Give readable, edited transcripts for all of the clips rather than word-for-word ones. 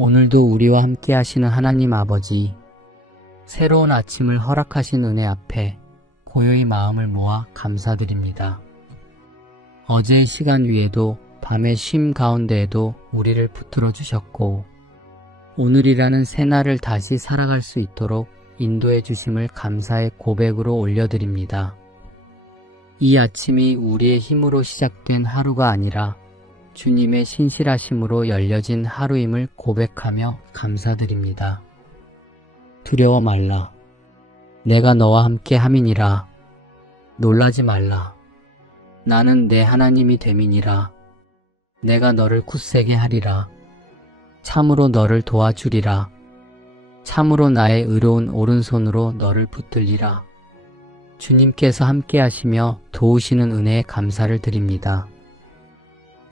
오늘도 우리와 함께 하시는 하나님 아버지, 새로운 아침을 허락하신 은혜 앞에 고요히 마음을 모아 감사드립니다. 어제의 시간 위에도 밤의 쉼 가운데에도 우리를 붙들어 주셨고, 오늘이라는 새날을 다시 살아갈 수 있도록 인도해 주심을 감사의 고백으로 올려드립니다. 이 아침이 우리의 힘으로 시작된 하루가 아니라 주님의 신실하심으로 열려진 하루임을 고백하며 감사드립니다. 두려워 말라. 내가 너와 함께 함이니라. 놀라지 말라. 나는 내 하나님이 됨이니라. 내가 너를 굳세게 하리라. 참으로 너를 도와주리라. 참으로 나의 의로운 오른손으로 너를 붙들리라. 주님께서 함께 하시며 도우시는 은혜에 감사를 드립니다.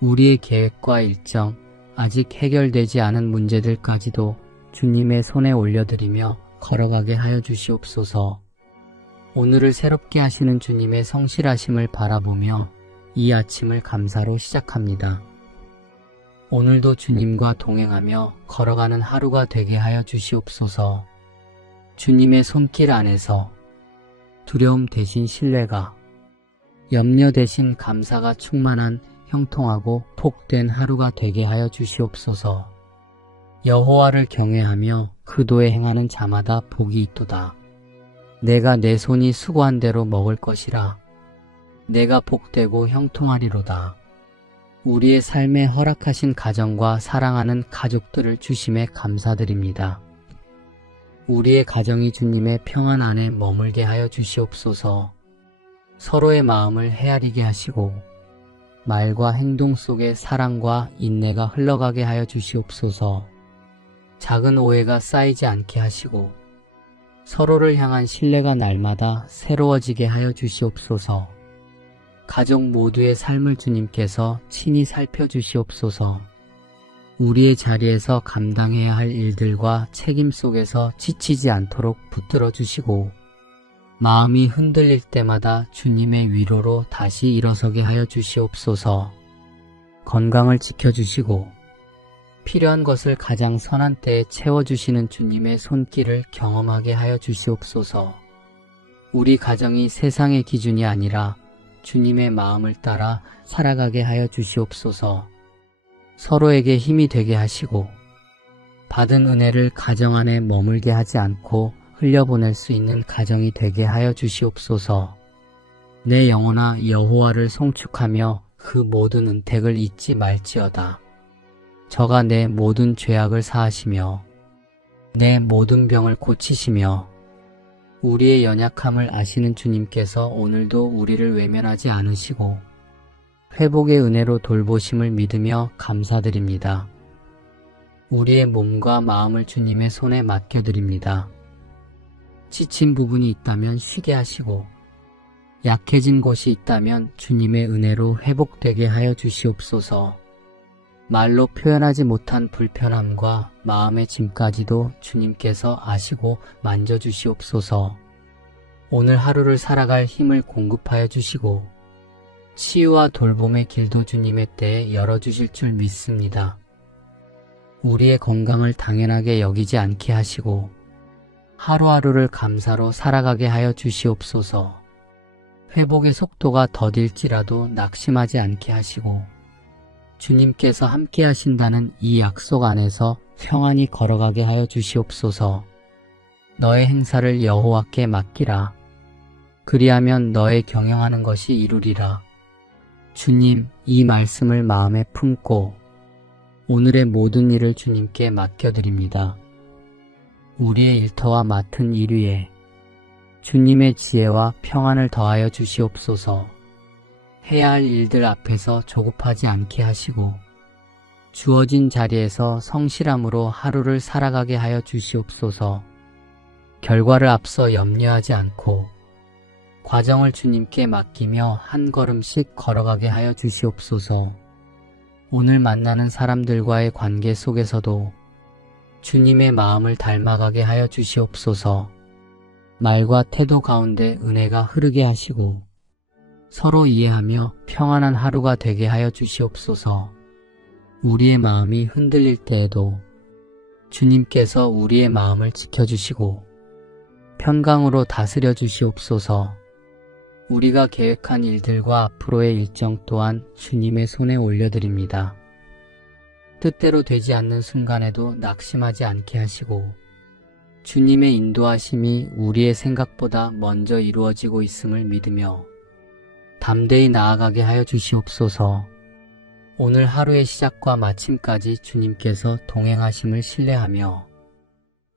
우리의 계획과 일정, 아직 해결되지 않은 문제들까지도 주님의 손에 올려드리며 걸어가게 하여 주시옵소서. 오늘을 새롭게 하시는 주님의 성실하심을 바라보며 이 아침을 감사로 시작합니다. 오늘도 주님과 동행하며 걸어가는 하루가 되게 하여 주시옵소서. 주님의 손길 안에서 두려움 대신 신뢰가, 염려 대신 감사가 충만한 형통하고 복된 하루가 되게 하여 주시옵소서. 여호와를 경외하며 그 도에 행하는 자마다 복이 있도다. 내가 내 손이 수고한 대로 먹을 것이라. 내가 복되고 형통하리로다. 우리의 삶에 허락하신 가정과 사랑하는 가족들을 주심에 감사드립니다. 우리의 가정이 주님의 평안 안에 머물게 하여 주시옵소서. 서로의 마음을 헤아리게 하시고 말과 행동 속에 사랑과 인내가 흘러가게 하여 주시옵소서. 작은 오해가 쌓이지 않게 하시고 서로를 향한 신뢰가 날마다 새로워지게 하여 주시옵소서. 가족 모두의 삶을 주님께서 친히 살펴주시옵소서. 우리의 자리에서 감당해야 할 일들과 책임 속에서 지치지 않도록 붙들어 주시고 마음이 흔들릴 때마다 주님의 위로로 다시 일어서게 하여 주시옵소서. 건강을 지켜주시고 필요한 것을 가장 선한 때에 채워주시는 주님의 손길을 경험하게 하여 주시옵소서. 우리 가정이 세상의 기준이 아니라 주님의 마음을 따라 살아가게 하여 주시옵소서. 서로에게 힘이 되게 하시고 받은 은혜를 가정 안에 머물게 하지 않고 흘려보낼 수 있는 가정이 되게 하여 주시옵소서. 내 영혼아 여호와를 송축하며 그 모든 은택을 잊지 말지어다. 저가 내 모든 죄악을 사하시며 내 모든 병을 고치시며 우리의 연약함을 아시는 주님께서 오늘도 우리를 외면하지 않으시고 회복의 은혜로 돌보심을 믿으며 감사드립니다. 우리의 몸과 마음을 주님의 손에 맡겨드립니다. 지친 부분이 있다면 쉬게 하시고 약해진 곳이 있다면 주님의 은혜로 회복되게 하여 주시옵소서. 말로 표현하지 못한 불편함과 마음의 짐까지도 주님께서 아시고 만져주시옵소서. 오늘 하루를 살아갈 힘을 공급하여 주시고 치유와 돌봄의 길도 주님의 때에 열어주실 줄 믿습니다. 우리의 건강을 당연하게 여기지 않게 하시고 하루하루를 감사로 살아가게 하여 주시옵소서. 회복의 속도가 더딜지라도 낙심하지 않게 하시고 주님께서 함께 하신다는 이 약속 안에서 평안히 걸어가게 하여 주시옵소서. 너의 행사를 여호와께 맡기라. 그리하면 너의 경영하는 것이 이루리라. 주님, 이 말씀을 마음에 품고 오늘의 모든 일을 주님께 맡겨드립니다. 우리의 일터와 맡은 일 위에 주님의 지혜와 평안을 더하여 주시옵소서. 해야 할 일들 앞에서 조급하지 않게 하시고 주어진 자리에서 성실함으로 하루를 살아가게 하여 주시옵소서. 결과를 앞서 염려하지 않고 과정을 주님께 맡기며 한 걸음씩 걸어가게 하여 주시옵소서. 오늘 만나는 사람들과의 관계 속에서도 주님의 마음을 닮아가게 하여 주시옵소서. 말과 태도 가운데 은혜가 흐르게 하시고 서로 이해하며 평안한 하루가 되게 하여 주시옵소서. 우리의 마음이 흔들릴 때에도 주님께서 우리의 마음을 지켜주시고 평강으로 다스려 주시옵소서. 우리가 계획한 일들과 앞으로의 일정 또한 주님의 손에 올려드립니다. 뜻대로 되지 않는 순간에도 낙심하지 않게 하시고 주님의 인도하심이 우리의 생각보다 먼저 이루어지고 있음을 믿으며 담대히 나아가게 하여 주시옵소서. 오늘 하루의 시작과 마침까지 주님께서 동행하심을 신뢰하며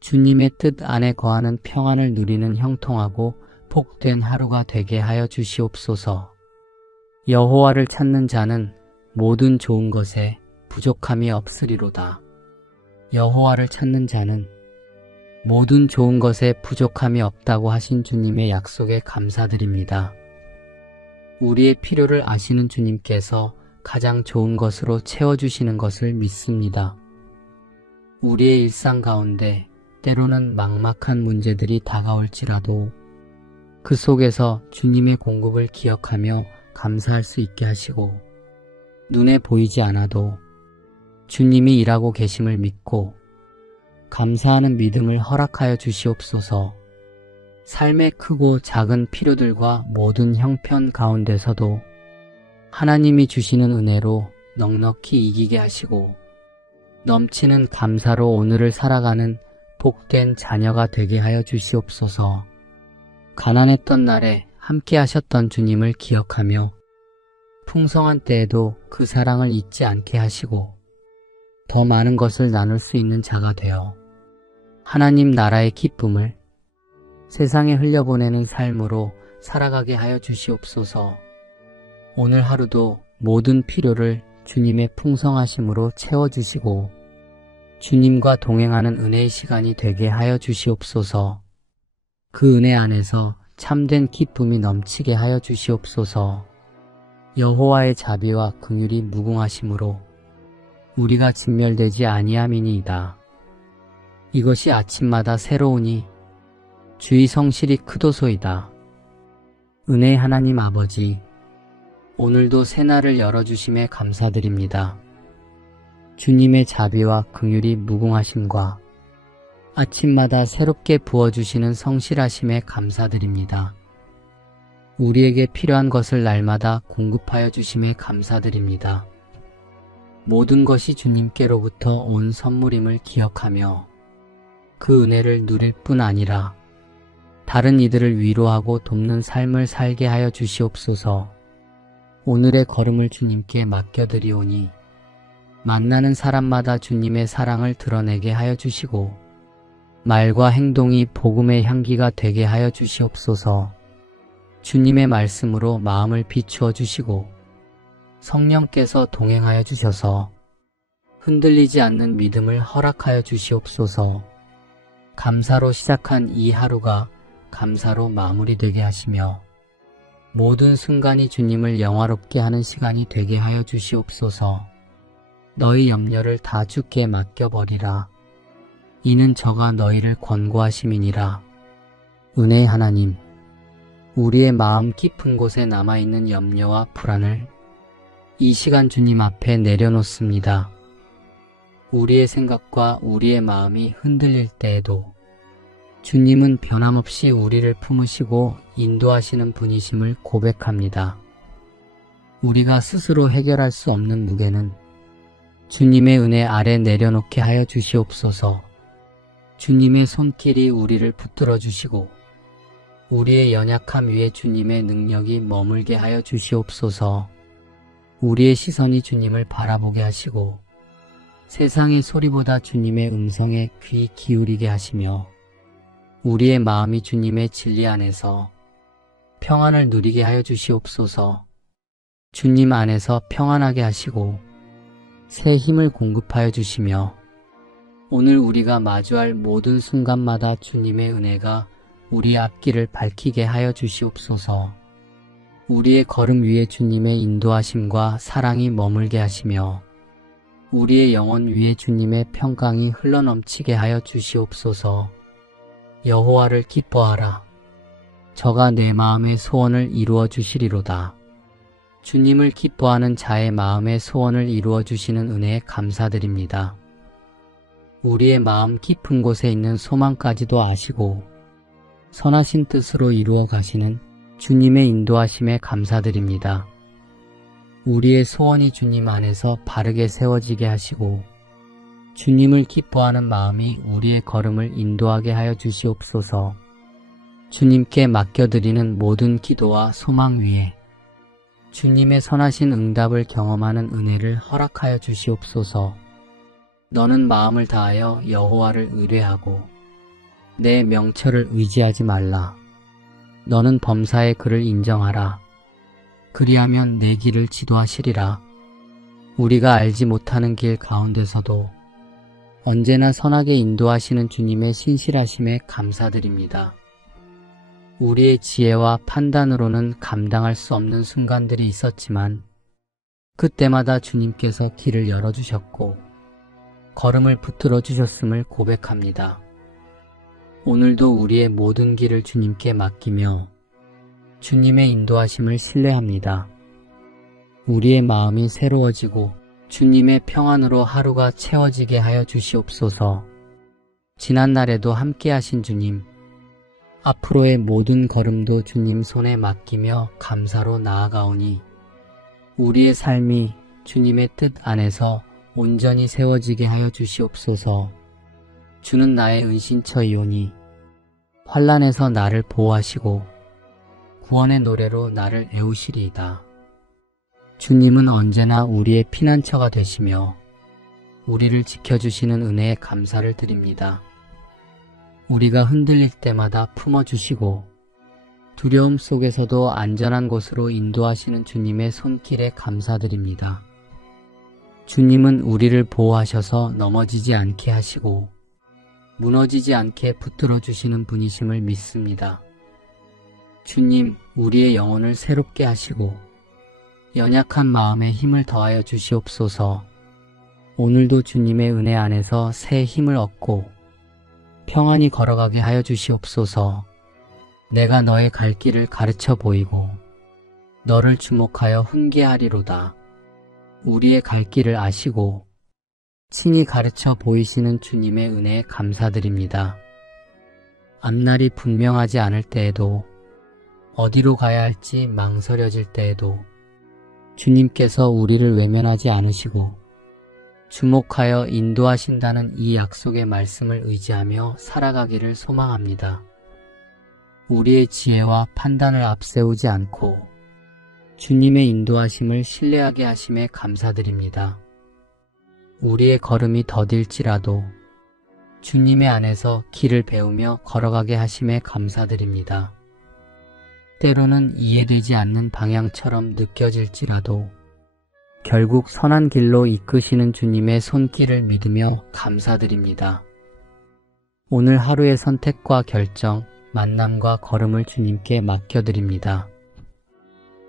주님의 뜻 안에 거하는 평안을 누리는 형통하고 복된 하루가 되게 하여 주시옵소서. 여호와를 찾는 자는 모든 좋은 것에 부족함이 없으리로다. 여호와를 찾는 자는 모든 좋은 것에 부족함이 없다고 하신 주님의 약속에 감사드립니다. 우리의 필요를 아시는 주님께서 가장 좋은 것으로 채워주시는 것을 믿습니다. 우리의 일상 가운데 때로는 막막한 문제들이 다가올지라도 그 속에서 주님의 공급을 기억하며 감사할 수 있게 하시고 눈에 보이지 않아도 주님이 일하고 계심을 믿고 감사하는 믿음을 허락하여 주시옵소서. 삶의 크고 작은 필요들과 모든 형편 가운데서도 하나님이 주시는 은혜로 넉넉히 이기게 하시고 넘치는 감사로 오늘을 살아가는 복된 자녀가 되게 하여 주시옵소서. 가난했던 날에 함께 하셨던 주님을 기억하며 풍성한 때에도 그 사랑을 잊지 않게 하시고 더 많은 것을 나눌 수 있는 자가 되어 하나님 나라의 기쁨을 세상에 흘려보내는 삶으로 살아가게 하여 주시옵소서. 오늘 하루도 모든 필요를 주님의 풍성하심으로 채워주시고 주님과 동행하는 은혜의 시간이 되게 하여 주시옵소서. 그 은혜 안에서 참된 기쁨이 넘치게 하여 주시옵소서. 여호와의 자비와 긍휼이 무궁하심으로 우리가 진멸되지 아니함이니이다. 이것이 아침마다 새로우니 주의 성실이 크도소이다. 은혜의 하나님 아버지, 오늘도 새날을 열어주심에 감사드립니다. 주님의 자비와 긍휼이 무궁하심과 아침마다 새롭게 부어주시는 성실하심에 감사드립니다. 우리에게 필요한 것을 날마다 공급하여 주심에 감사드립니다. 모든 것이 주님께로부터 온 선물임을 기억하며 그 은혜를 누릴 뿐 아니라 다른 이들을 위로하고 돕는 삶을 살게 하여 주시옵소서. 오늘의 걸음을 주님께 맡겨드리오니 만나는 사람마다 주님의 사랑을 드러내게 하여 주시고 말과 행동이 복음의 향기가 되게 하여 주시옵소서. 주님의 말씀으로 마음을 비추어 주시고 성령께서 동행하여 주셔서 흔들리지 않는 믿음을 허락하여 주시옵소서. 감사로 시작한 이 하루가 감사로 마무리되게 하시며 모든 순간이 주님을 영화롭게 하는 시간이 되게 하여 주시옵소서. 너희 염려를 다 주께 맡겨버리라. 이는 저가 너희를 권고하심이니라. 은혜의 하나님, 우리의 마음 깊은 곳에 남아있는 염려와 불안을 이 시간 주님 앞에 내려놓습니다. 우리의 생각과 우리의 마음이 흔들릴 때에도 주님은 변함없이 우리를 품으시고 인도하시는 분이심을 고백합니다. 우리가 스스로 해결할 수 없는 무게는 주님의 은혜 아래 내려놓게 하여 주시옵소서. 주님의 손길이 우리를 붙들어 주시고 우리의 연약함 위에 주님의 능력이 머물게 하여 주시옵소서. 우리의 시선이 주님을 바라보게 하시고 세상의 소리보다 주님의 음성에 귀 기울이게 하시며 우리의 마음이 주님의 진리 안에서 평안을 누리게 하여 주시옵소서. 주님 안에서 평안하게 하시고 새 힘을 공급하여 주시며 오늘 우리가 마주할 모든 순간마다 주님의 은혜가 우리 앞길을 밝히게 하여 주시옵소서. 우리의 걸음 위에 주님의 인도하심과 사랑이 머물게 하시며 우리의 영혼 위에 주님의 평강이 흘러넘치게 하여 주시옵소서. 여호와를 기뻐하라. 저가 내 마음의 소원을 이루어 주시리로다. 주님을 기뻐하는 자의 마음의 소원을 이루어 주시는 은혜에 감사드립니다. 우리의 마음 깊은 곳에 있는 소망까지도 아시고 선하신 뜻으로 이루어 가시는 주님의 인도하심에 감사드립니다. 우리의 소원이 주님 안에서 바르게 세워지게 하시고 주님을 기뻐하는 마음이 우리의 걸음을 인도하게 하여 주시옵소서. 주님께 맡겨드리는 모든 기도와 소망 위에 주님의 선하신 응답을 경험하는 은혜를 허락하여 주시옵소서. 너는 마음을 다하여 여호와를 의뢰하고 내 명철을 의지하지 말라. 너는 범사의 그를 인정하라. 그리하면 내 길을 지도하시리라. 우리가 알지 못하는 길 가운데서도 언제나 선하게 인도하시는 주님의 신실하심에 감사드립니다. 우리의 지혜와 판단으로는 감당할 수 없는 순간들이 있었지만 그때마다 주님께서 길을 열어주셨고 걸음을 붙들어 주셨음을 고백합니다. 오늘도 우리의 모든 길을 주님께 맡기며 주님의 인도하심을 신뢰합니다. 우리의 마음이 새로워지고 주님의 평안으로 하루가 채워지게 하여 주시옵소서. 지난날에도 함께 하신 주님, 앞으로의 모든 걸음도 주님 손에 맡기며 감사로 나아가오니 우리의 삶이 주님의 뜻 안에서 온전히 세워지게 하여 주시옵소서. 주는 나의 은신처이오니 환난에서 나를 보호하시고 구원의 노래로 나를 애우시리이다. 주님은 언제나 우리의 피난처가 되시며 우리를 지켜주시는 은혜에 감사를 드립니다. 우리가 흔들릴 때마다 품어주시고 두려움 속에서도 안전한 곳으로 인도하시는 주님의 손길에 감사드립니다. 주님은 우리를 보호하셔서 넘어지지 않게 하시고 무너지지 않게 붙들어 주시는 분이심을 믿습니다. 주님, 우리의 영혼을 새롭게 하시고 연약한 마음에 힘을 더하여 주시옵소서. 오늘도 주님의 은혜 안에서 새 힘을 얻고 평안히 걸어가게 하여 주시옵소서. 내가 너의 갈 길을 가르쳐 보이고 너를 주목하여 훈계하리로다. 우리의 갈 길을 아시고 친히 가르쳐 보이시는 주님의 은혜에 감사드립니다. 앞날이 분명하지 않을 때에도 어디로 가야 할지 망설여질 때에도 주님께서 우리를 외면하지 않으시고 주목하여 인도하신다는 이 약속의 말씀을 의지하며 살아가기를 소망합니다. 우리의 지혜와 판단을 앞세우지 않고 주님의 인도하심을 신뢰하게 하심에 감사드립니다. 우리의 걸음이 더딜지라도 주님의 안에서 길을 배우며 걸어가게 하심에 감사드립니다. 때로는 이해되지 않는 방향처럼 느껴질지라도 결국 선한 길로 이끄시는 주님의 손길을 믿으며 감사드립니다. 오늘 하루의 선택과 결정, 만남과 걸음을 주님께 맡겨드립니다.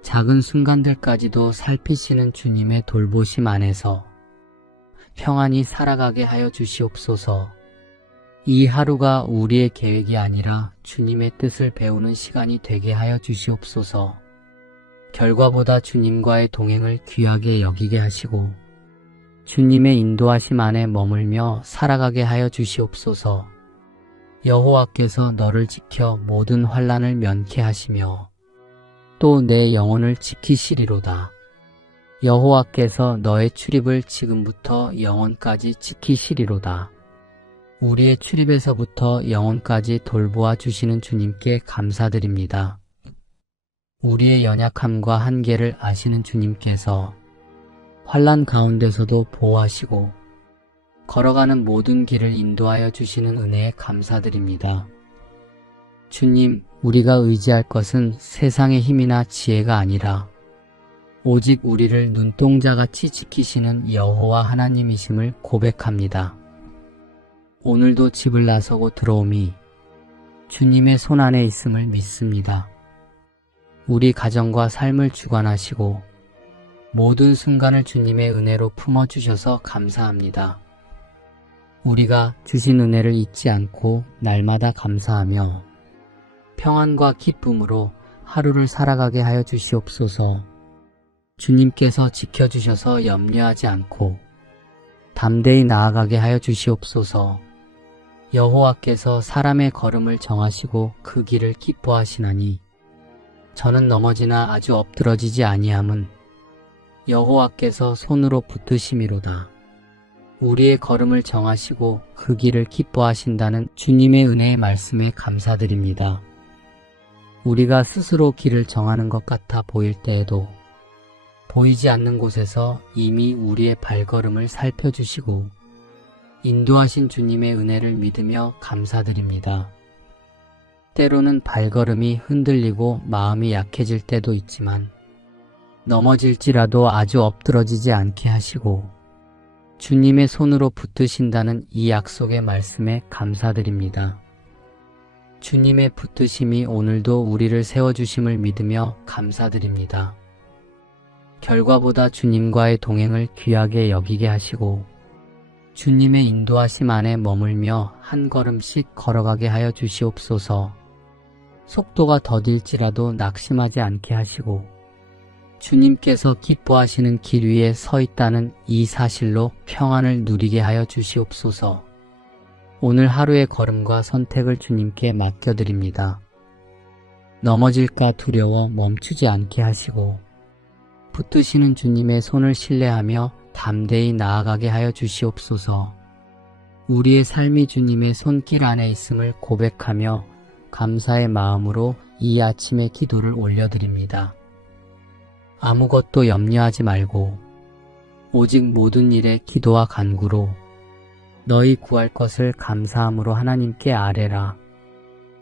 작은 순간들까지도 살피시는 주님의 돌보심 안에서 평안히 살아가게 하여 주시옵소서. 이 하루가 우리의 계획이 아니라 주님의 뜻을 배우는 시간이 되게 하여 주시옵소서. 결과보다 주님과의 동행을 귀하게 여기게 하시고 주님의 인도하심 안에 머물며 살아가게 하여 주시옵소서. 여호와께서 너를 지켜 모든 환난을 면케 하시며 또 내 영혼을 지키시리로다. 여호와께서 너의 출입을 지금부터 영원까지 지키시리로다. 우리의 출입에서부터 영혼까지 돌보아 주시는 주님께 감사드립니다. 우리의 연약함과 한계를 아시는 주님께서 환난 가운데서도 보호하시고 걸어가는 모든 길을 인도하여 주시는 은혜에 감사드립니다. 주님, 우리가 의지할 것은 세상의 힘이나 지혜가 아니라 오직 우리를 눈동자같이 지키시는 여호와 하나님이심을 고백합니다. 오늘도 집을 나서고 들어오미 주님의 손 안에 있음을 믿습니다. 우리 가정과 삶을 주관하시고 모든 순간을 주님의 은혜로 품어주셔서 감사합니다. 우리가 주신 은혜를 잊지 않고 날마다 감사하며 평안과 기쁨으로 하루를 살아가게 하여 주시옵소서. 주님께서 지켜주셔서 염려하지 않고 담대히 나아가게 하여 주시옵소서. 여호와께서 사람의 걸음을 정하시고 그 길을 기뻐하시나니 저는 넘어지나 아주 엎드러지지 아니함은 여호와께서 손으로 붙드심이로다. 우리의 걸음을 정하시고 그 길을 기뻐하신다는 주님의 은혜의 말씀에 감사드립니다. 우리가 스스로 길을 정하는 것 같아 보일 때에도 보이지 않는 곳에서 이미 우리의 발걸음을 살펴주시고 인도하신 주님의 은혜를 믿으며 감사드립니다. 때로는 발걸음이 흔들리고 마음이 약해질 때도 있지만 넘어질지라도 아주 엎드러지지 않게 하시고 주님의 손으로 붙드신다는 이 약속의 말씀에 감사드립니다. 주님의 붙드심이 오늘도 우리를 세워주심을 믿으며 감사드립니다. 결과보다 주님과의 동행을 귀하게 여기게 하시고 주님의 인도하심 안에 머물며 한 걸음씩 걸어가게 하여 주시옵소서. 속도가 더딜지라도 낙심하지 않게 하시고 주님께서 기뻐하시는 길 위에 서 있다는 이 사실로 평안을 누리게 하여 주시옵소서. 오늘 하루의 걸음과 선택을 주님께 맡겨드립니다. 넘어질까 두려워 멈추지 않게 하시고 붙드시는 주님의 손을 신뢰하며 담대히 나아가게 하여 주시옵소서. 우리의 삶이 주님의 손길 안에 있음을 고백하며 감사의 마음으로 이 아침의 기도를 올려드립니다. 아무것도 염려하지 말고 오직 모든 일에 기도와 간구로 너희 구할 것을 감사함으로 하나님께 아뢰라.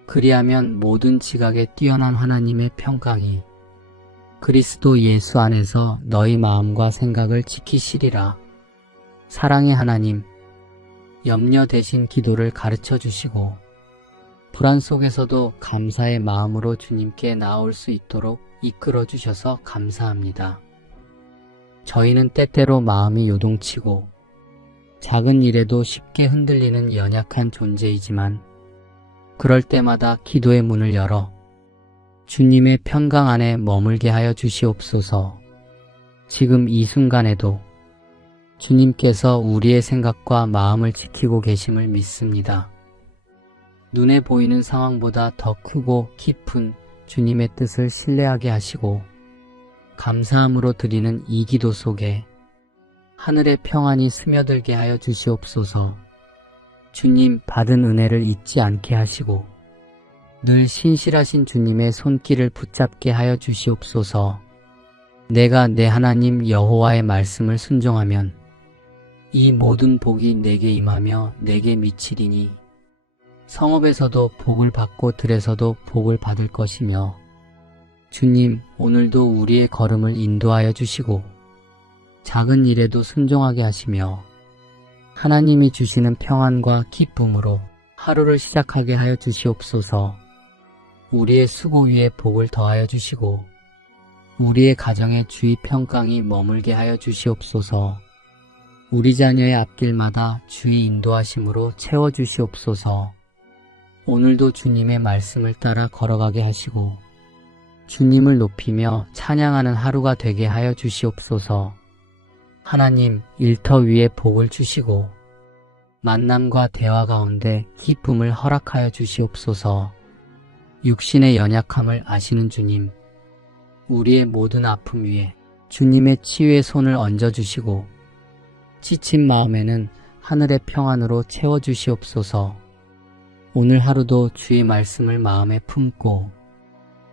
그리하면 모든 지각에 뛰어난 하나님의 평강이 그리스도 예수 안에서 너희 마음과 생각을 지키시리라. 사랑의 하나님, 염려 대신 기도를 가르쳐 주시고 불안 속에서도 감사의 마음으로 주님께 나올 수 있도록 이끌어 주셔서 감사합니다. 저희는 때때로 마음이 요동치고 작은 일에도 쉽게 흔들리는 연약한 존재이지만 그럴 때마다 기도의 문을 열어 주님의 평강 안에 머물게 하여 주시옵소서. 지금 이 순간에도 주님께서 우리의 생각과 마음을 지키고 계심을 믿습니다. 눈에 보이는 상황보다 더 크고 깊은 주님의 뜻을 신뢰하게 하시고 감사함으로 드리는 이 기도 속에 하늘의 평안이 스며들게 하여 주시옵소서. 주님 받은 은혜를 잊지 않게 하시고 늘 신실하신 주님의 손길을 붙잡게 하여 주시옵소서. 내가 내 하나님 여호와의 말씀을 순종하면 이 모든 복이 내게 임하며 내게 미치리니 성읍에서도 복을 받고 들에서도 복을 받을 것이며 주님 오늘도 우리의 걸음을 인도하여 주시고 작은 일에도 순종하게 하시며 하나님이 주시는 평안과 기쁨으로 하루를 시작하게 하여 주시옵소서. 우리의 수고 위에 복을 더하여 주시고 우리의 가정에 주의 평강이 머물게 하여 주시옵소서. 우리 자녀의 앞길마다 주의 인도하심으로 채워주시옵소서. 오늘도 주님의 말씀을 따라 걸어가게 하시고 주님을 높이며 찬양하는 하루가 되게 하여 주시옵소서. 하나님, 일터 위에 복을 주시고 만남과 대화 가운데 기쁨을 허락하여 주시옵소서. 육신의 연약함을 아시는 주님, 우리의 모든 아픔 위에 주님의 치유의 손을 얹어주시고 지친 마음에는 하늘의 평안으로 채워주시옵소서. 오늘 하루도 주의 말씀을 마음에 품고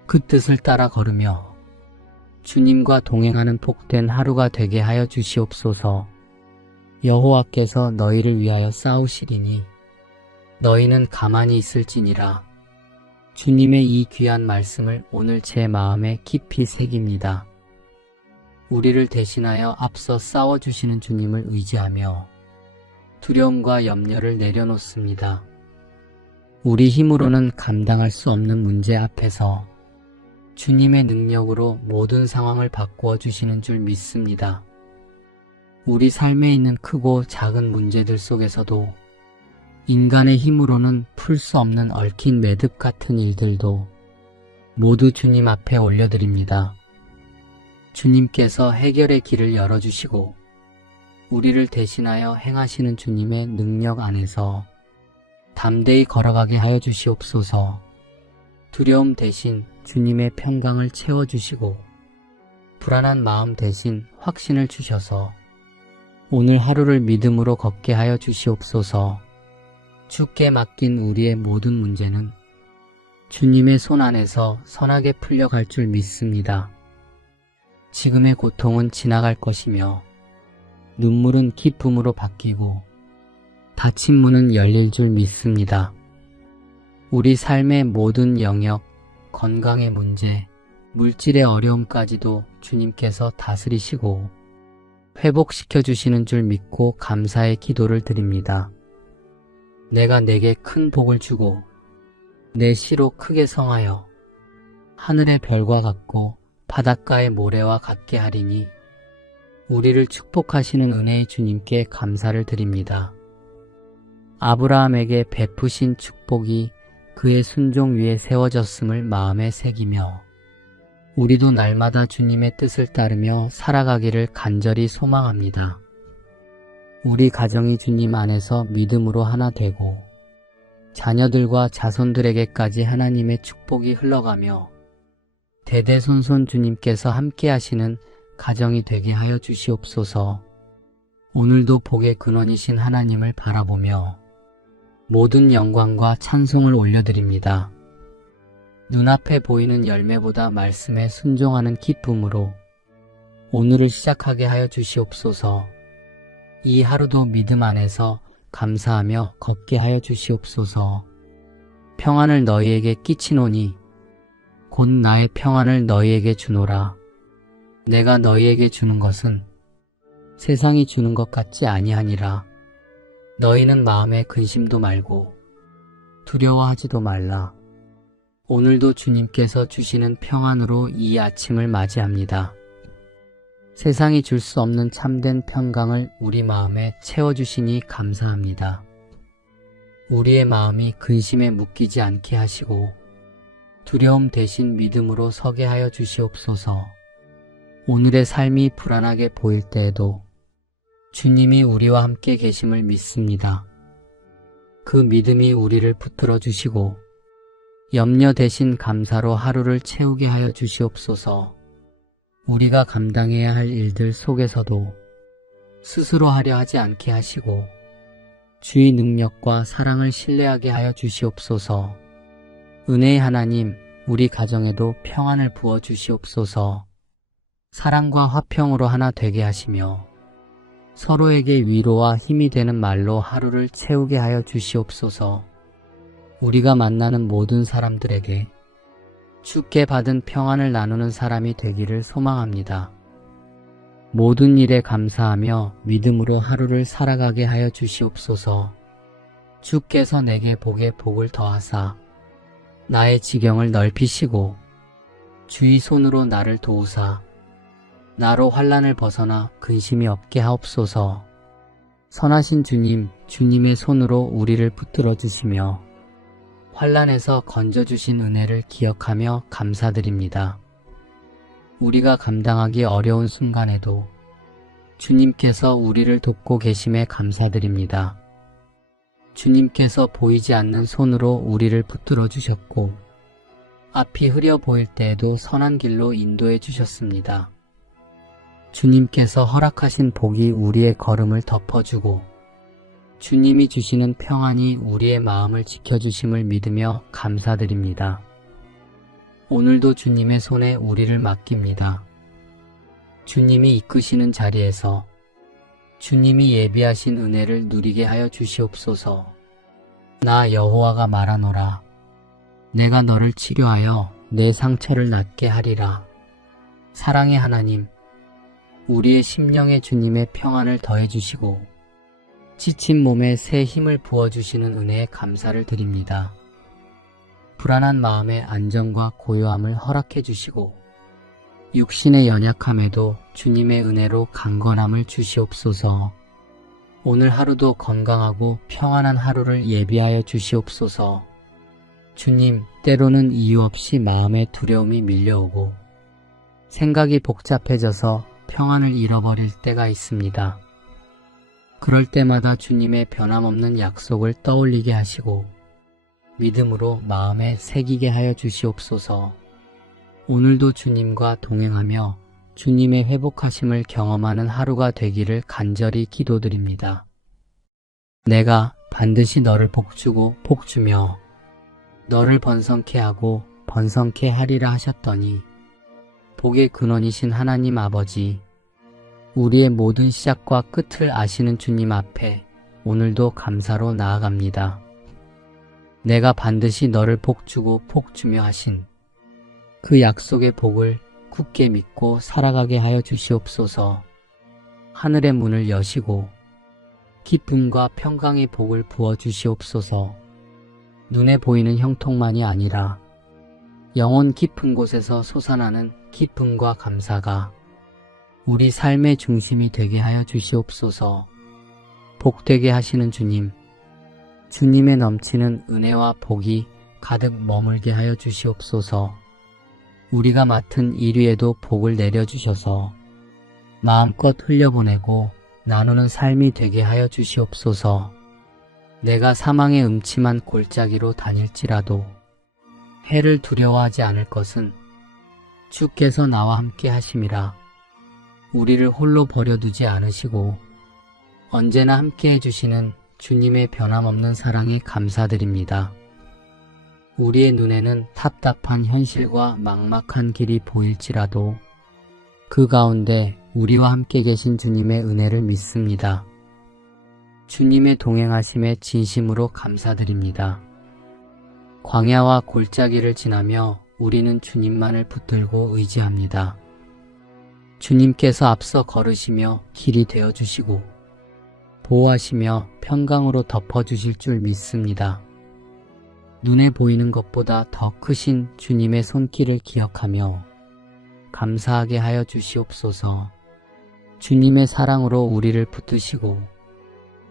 그 뜻을 따라 걸으며 주님과 동행하는 복된 하루가 되게 하여 주시옵소서. 여호와께서 너희를 위하여 싸우시리니 너희는 가만히 있을지니라. 주님의 이 귀한 말씀을 오늘 제 마음에 깊이 새깁니다. 우리를 대신하여 앞서 싸워주시는 주님을 의지하며 두려움과 염려를 내려놓습니다. 우리 힘으로는 감당할 수 없는 문제 앞에서 주님의 능력으로 모든 상황을 바꾸어 주시는 줄 믿습니다. 우리 삶에 있는 크고 작은 문제들 속에서도 인간의 힘으로는 풀 수 없는 얽힌 매듭 같은 일들도 모두 주님 앞에 올려드립니다. 주님께서 해결의 길을 열어주시고 우리를 대신하여 행하시는 주님의 능력 안에서 담대히 걸어가게 하여 주시옵소서. 두려움 대신 주님의 평강을 채워주시고 불안한 마음 대신 확신을 주셔서 오늘 하루를 믿음으로 걷게 하여 주시옵소서. 주께 맡긴 우리의 모든 문제는 주님의 손 안에서 선하게 풀려갈 줄 믿습니다. 지금의 고통은 지나갈 것이며 눈물은 기쁨으로 바뀌고 닫힌 문은 열릴 줄 믿습니다. 우리 삶의 모든 영역, 건강의 문제, 물질의 어려움까지도 주님께서 다스리시고 회복시켜 주시는 줄 믿고 감사의 기도를 드립니다. 내가 내게 큰 복을 주고 내 시로 크게 성하여 하늘의 별과 같고 바닷가의 모래와 같게 하리니 우리를 축복하시는 은혜의 주님께 감사를 드립니다. 아브라함에게 베푸신 축복이 그의 순종 위에 세워졌음을 마음에 새기며 우리도 날마다 주님의 뜻을 따르며 살아가기를 간절히 소망합니다. 우리 가정이 주님 안에서 믿음으로 하나 되고 자녀들과 자손들에게까지 하나님의 축복이 흘러가며 대대손손 주님께서 함께 하시는 가정이 되게 하여 주시옵소서. 오늘도 복의 근원이신 하나님을 바라보며 모든 영광과 찬송을 올려드립니다. 눈앞에 보이는 열매보다 말씀에 순종하는 기쁨으로 오늘을 시작하게 하여 주시옵소서. 이 하루도 믿음 안에서 감사하며 걷게 하여 주시옵소서. 평안을 너희에게 끼치노니 곧 나의 평안을 너희에게 주노라. 내가 너희에게 주는 것은 세상이 주는 것 같지 아니하니라. 너희는 마음에 근심도 말고 두려워하지도 말라. 오늘도 주님께서 주시는 평안으로 이 아침을 맞이합니다. 세상이 줄 수 없는 참된 평강을 우리 마음에 채워주시니 감사합니다. 우리의 마음이 근심에 묶이지 않게 하시고 두려움 대신 믿음으로 서게 하여 주시옵소서. 오늘의 삶이 불안하게 보일 때에도 주님이 우리와 함께 계심을 믿습니다. 그 믿음이 우리를 붙들어 주시고 염려 대신 감사로 하루를 채우게 하여 주시옵소서. 우리가 감당해야 할 일들 속에서도 스스로 하려 하지 않게 하시고 주의 능력과 사랑을 신뢰하게 하여 주시옵소서. 은혜의 하나님, 우리 가정에도 평안을 부어 주시옵소서. 사랑과 화평으로 하나 되게 하시며 서로에게 위로와 힘이 되는 말로 하루를 채우게 하여 주시옵소서. 우리가 만나는 모든 사람들에게 주께 받은 평안을 나누는 사람이 되기를 소망합니다. 모든 일에 감사하며 믿음으로 하루를 살아가게 하여 주시옵소서. 주께서 내게 복에 복을 더하사 나의 지경을 넓히시고 주의 손으로 나를 도우사 나로 환난을 벗어나 근심이 없게 하옵소서. 선하신 주님, 주님의 손으로 우리를 붙들어 주시며 환난에서 건져주신 은혜를 기억하며 감사드립니다. 우리가 감당하기 어려운 순간에도 주님께서 우리를 돕고 계심에 감사드립니다. 주님께서 보이지 않는 손으로 우리를 붙들어 주셨고 앞이 흐려 보일 때에도 선한 길로 인도해 주셨습니다. 주님께서 허락하신 복이 우리의 걸음을 덮어주고 주님이 주시는 평안이 우리의 마음을 지켜주심을 믿으며 감사드립니다. 오늘도 주님의 손에 우리를 맡깁니다. 주님이 이끄시는 자리에서 주님이 예비하신 은혜를 누리게 하여 주시옵소서. 나 여호와가 말하노라. 내가 너를 치료하여 내 상처를 낫게 하리라. 사랑의 하나님, 우리의 심령에 주님의 평안을 더해주시고 지친 몸에 새 힘을 부어주시는 은혜에 감사를 드립니다. 불안한 마음의 안정과 고요함을 허락해 주시고 육신의 연약함에도 주님의 은혜로 강건함을 주시옵소서. 오늘 하루도 건강하고 평안한 하루를 예비하여 주시옵소서. 주님, 때로는 이유 없이 마음에 두려움이 밀려오고 생각이 복잡해져서 평안을 잃어버릴 때가 있습니다. 그럴 때마다 주님의 변함없는 약속을 떠올리게 하시고 믿음으로 마음에 새기게 하여 주시옵소서. 오늘도 주님과 동행하며 주님의 회복하심을 경험하는 하루가 되기를 간절히 기도드립니다. 내가 반드시 너를 복주고 복주며 너를 번성케 하고 번성케 하리라 하셨더니 복의 근원이신 하나님 아버지, 우리의 모든 시작과 끝을 아시는 주님 앞에 오늘도 감사로 나아갑니다. 내가 반드시 너를 복주고 복주며 하신 그 약속의 복을 굳게 믿고 살아가게 하여 주시옵소서. 하늘의 문을 여시고 기쁨과 평강의 복을 부어 주시옵소서. 눈에 보이는 형통만이 아니라 영혼 깊은 곳에서 솟아나는 기쁨과 감사가 우리 삶의 중심이 되게 하여 주시옵소서. 복되게 하시는 주님, 주님의 넘치는 은혜와 복이 가득 머물게 하여 주시옵소서. 우리가 맡은 일 위에도 복을 내려주셔서 마음껏 흘려보내고 나누는 삶이 되게 하여 주시옵소서. 내가 사망의 음침한 골짜기로 다닐지라도 해를 두려워하지 않을 것은 주께서 나와 함께 하심이라. 우리를 홀로 버려두지 않으시고 언제나 함께 해주시는 주님의 변함없는 사랑에 감사드립니다. 우리의 눈에는 답답한 현실과 막막한 길이 보일지라도 그 가운데 우리와 함께 계신 주님의 은혜를 믿습니다. 주님의 동행하심에 진심으로 감사드립니다. 광야와 골짜기를 지나며 우리는 주님만을 붙들고 의지합니다. 주님께서 앞서 걸으시며 길이 되어주시고 보호하시며 평강으로 덮어주실 줄 믿습니다. 눈에 보이는 것보다 더 크신 주님의 손길을 기억하며 감사하게 하여 주시옵소서. 주님의 사랑으로 우리를 붙드시고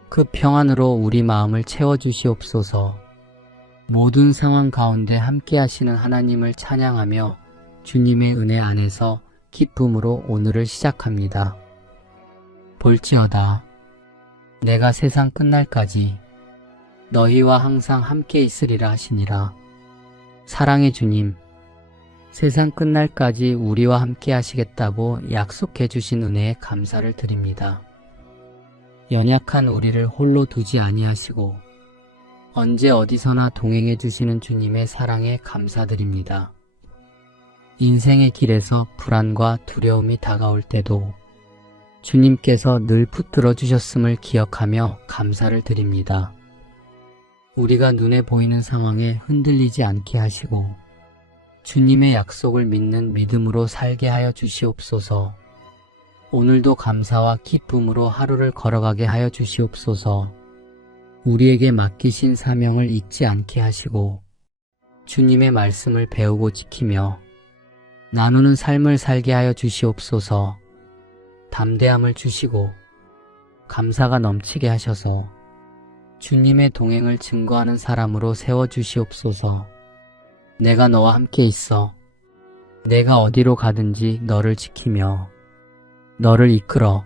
그 평안으로 우리 마음을 채워주시옵소서. 모든 상황 가운데 함께 하시는 하나님을 찬양하며 주님의 은혜 안에서 기쁨으로 오늘을 시작합니다. 볼지어다 내가 세상 끝날까지 너희와 항상 함께 있으리라 하시니라. 사랑의 주님, 세상 끝날까지 우리와 함께 하시겠다고 약속해 주신 은혜에 감사를 드립니다. 연약한 우리를 홀로 두지 아니하시고 언제 어디서나 동행해 주시는 주님의 사랑에 감사드립니다. 인생의 길에서 불안과 두려움이 다가올 때도 주님께서 늘 붙들어 주셨음을 기억하며 감사를 드립니다. 우리가 눈에 보이는 상황에 흔들리지 않게 하시고 주님의 약속을 믿는 믿음으로 살게 하여 주시옵소서. 오늘도 감사와 기쁨으로 하루를 걸어가게 하여 주시옵소서. 우리에게 맡기신 사명을 잊지 않게 하시고 주님의 말씀을 배우고 지키며 나누는 삶을 살게 하여 주시옵소서. 담대함을 주시고 감사가 넘치게 하셔서 주님의 동행을 증거하는 사람으로 세워주시옵소서. 내가 너와 함께 있어 내가 어디로 가든지 너를 지키며 너를 이끌어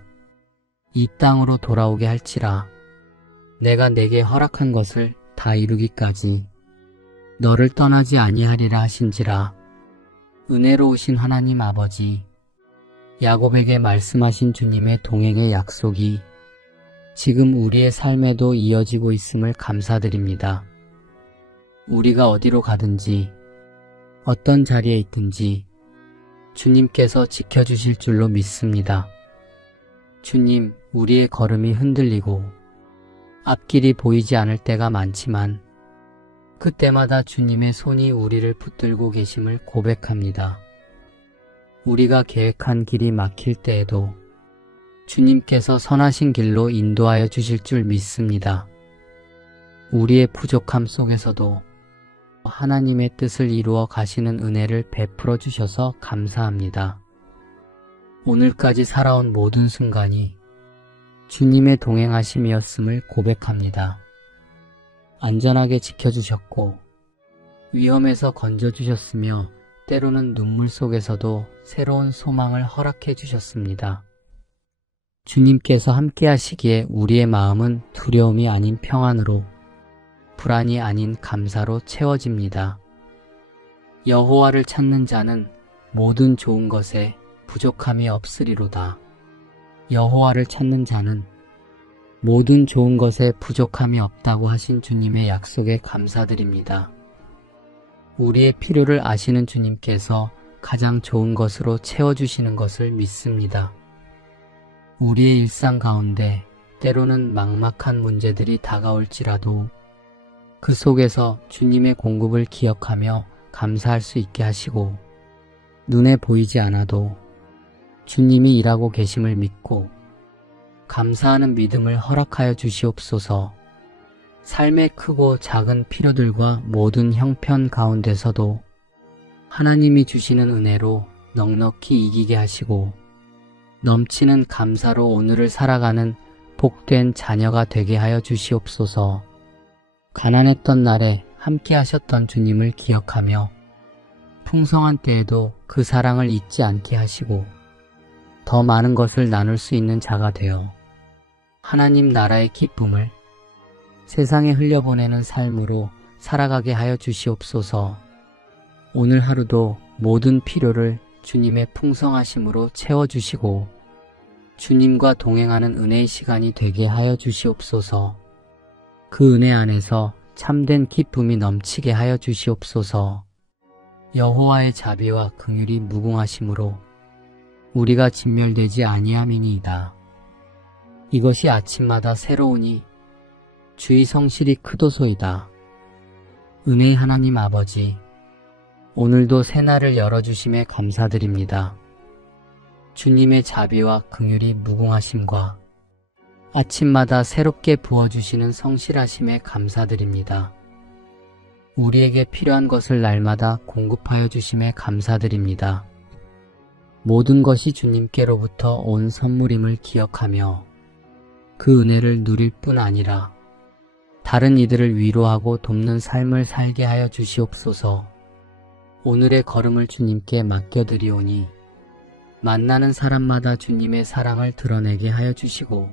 이 땅으로 돌아오게 할지라. 내가 내게 허락한 것을 다 이루기까지 너를 떠나지 아니하리라 하신지라. 은혜로우신 하나님 아버지, 야곱에게 말씀하신 주님의 동행의 약속이 지금 우리의 삶에도 이어지고 있음을 감사드립니다. 우리가 어디로 가든지 어떤 자리에 있든지 주님께서 지켜주실 줄로 믿습니다. 주님, 우리의 걸음이 흔들리고 앞길이 보이지 않을 때가 많지만 그때마다 주님의 손이 우리를 붙들고 계심을 고백합니다. 우리가 계획한 길이 막힐 때에도 주님께서 선하신 길로 인도하여 주실 줄 믿습니다. 우리의 부족함 속에서도 하나님의 뜻을 이루어 가시는 은혜를 베풀어 주셔서 감사합니다. 오늘까지 살아온 모든 순간이 주님의 동행하심이었음을 고백합니다. 안전하게 지켜주셨고 위험에서 건져주셨으며 때로는 눈물 속에서도 새로운 소망을 허락해 주셨습니다. 주님께서 함께 하시기에 우리의 마음은 두려움이 아닌 평안으로, 불안이 아닌 감사로 채워집니다. 여호와를 찾는 자는 모든 좋은 것에 부족함이 없으리로다. 여호와를 찾는 자는 모든 좋은 것에 부족함이 없다고 하신 주님의 약속에 감사드립니다. 우리의 필요를 아시는 주님께서 가장 좋은 것으로 채워주시는 것을 믿습니다. 우리의 일상 가운데 때로는 막막한 문제들이 다가올지라도 그 속에서 주님의 공급을 기억하며 감사할 수 있게 하시고, 눈에 보이지 않아도 주님이 일하고 계심을 믿고 감사하는 믿음을 허락하여 주시옵소서. 삶의 크고 작은 필요들과 모든 형편 가운데서도 하나님이 주시는 은혜로 넉넉히 이기게 하시고, 넘치는 감사로 오늘을 살아가는 복된 자녀가 되게 하여 주시옵소서. 가난했던 날에 함께 하셨던 주님을 기억하며 풍성한 때에도 그 사랑을 잊지 않게 하시고, 더 많은 것을 나눌 수 있는 자가 되어 하나님 나라의 기쁨을 세상에 흘려보내는 삶으로 살아가게 하여 주시옵소서. 오늘 하루도 모든 필요를 주님의 풍성하심으로 채워주시고 주님과 동행하는 은혜의 시간이 되게 하여 주시옵소서. 그 은혜 안에서 참된 기쁨이 넘치게 하여 주시옵소서. 여호와의 자비와 긍휼이 무궁하심으로 우리가 진멸되지 아니함이니이다. 이것이 아침마다 새로우니 주의 성실이 크도소이다. 은혜의 하나님 아버지, 오늘도 새날을 열어주심에 감사드립니다. 주님의 자비와 긍휼이 무궁하심과 아침마다 새롭게 부어주시는 성실하심에 감사드립니다. 우리에게 필요한 것을 날마다 공급하여 주심에 감사드립니다. 모든 것이 주님께로부터 온 선물임을 기억하며 그 은혜를 누릴 뿐 아니라 다른 이들을 위로하고 돕는 삶을 살게 하여 주시옵소서. 오늘의 걸음을 주님께 맡겨드리오니 만나는 사람마다 주님의 사랑을 드러내게 하여 주시고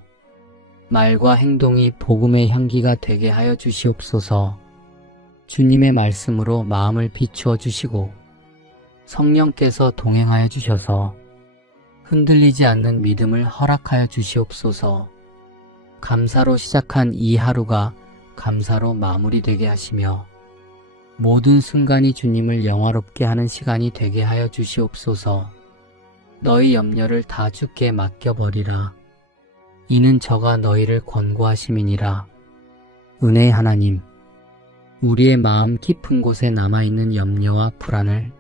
말과 행동이 복음의 향기가 되게 하여 주시옵소서. 주님의 말씀으로 마음을 비추어 주시고 성령께서 동행하여 주셔서 흔들리지 않는 믿음을 허락하여 주시옵소서. 감사로 시작한 이 하루가 감사로 마무리되게 하시며 모든 순간이 주님을 영화롭게 하는 시간이 되게 하여 주시옵소서. 너희 염려를 다 주께 맡겨버리라. 이는 저가 너희를 권고하심이니라. 은혜의 하나님, 우리의 마음 깊은 곳에 남아있는 염려와 불안을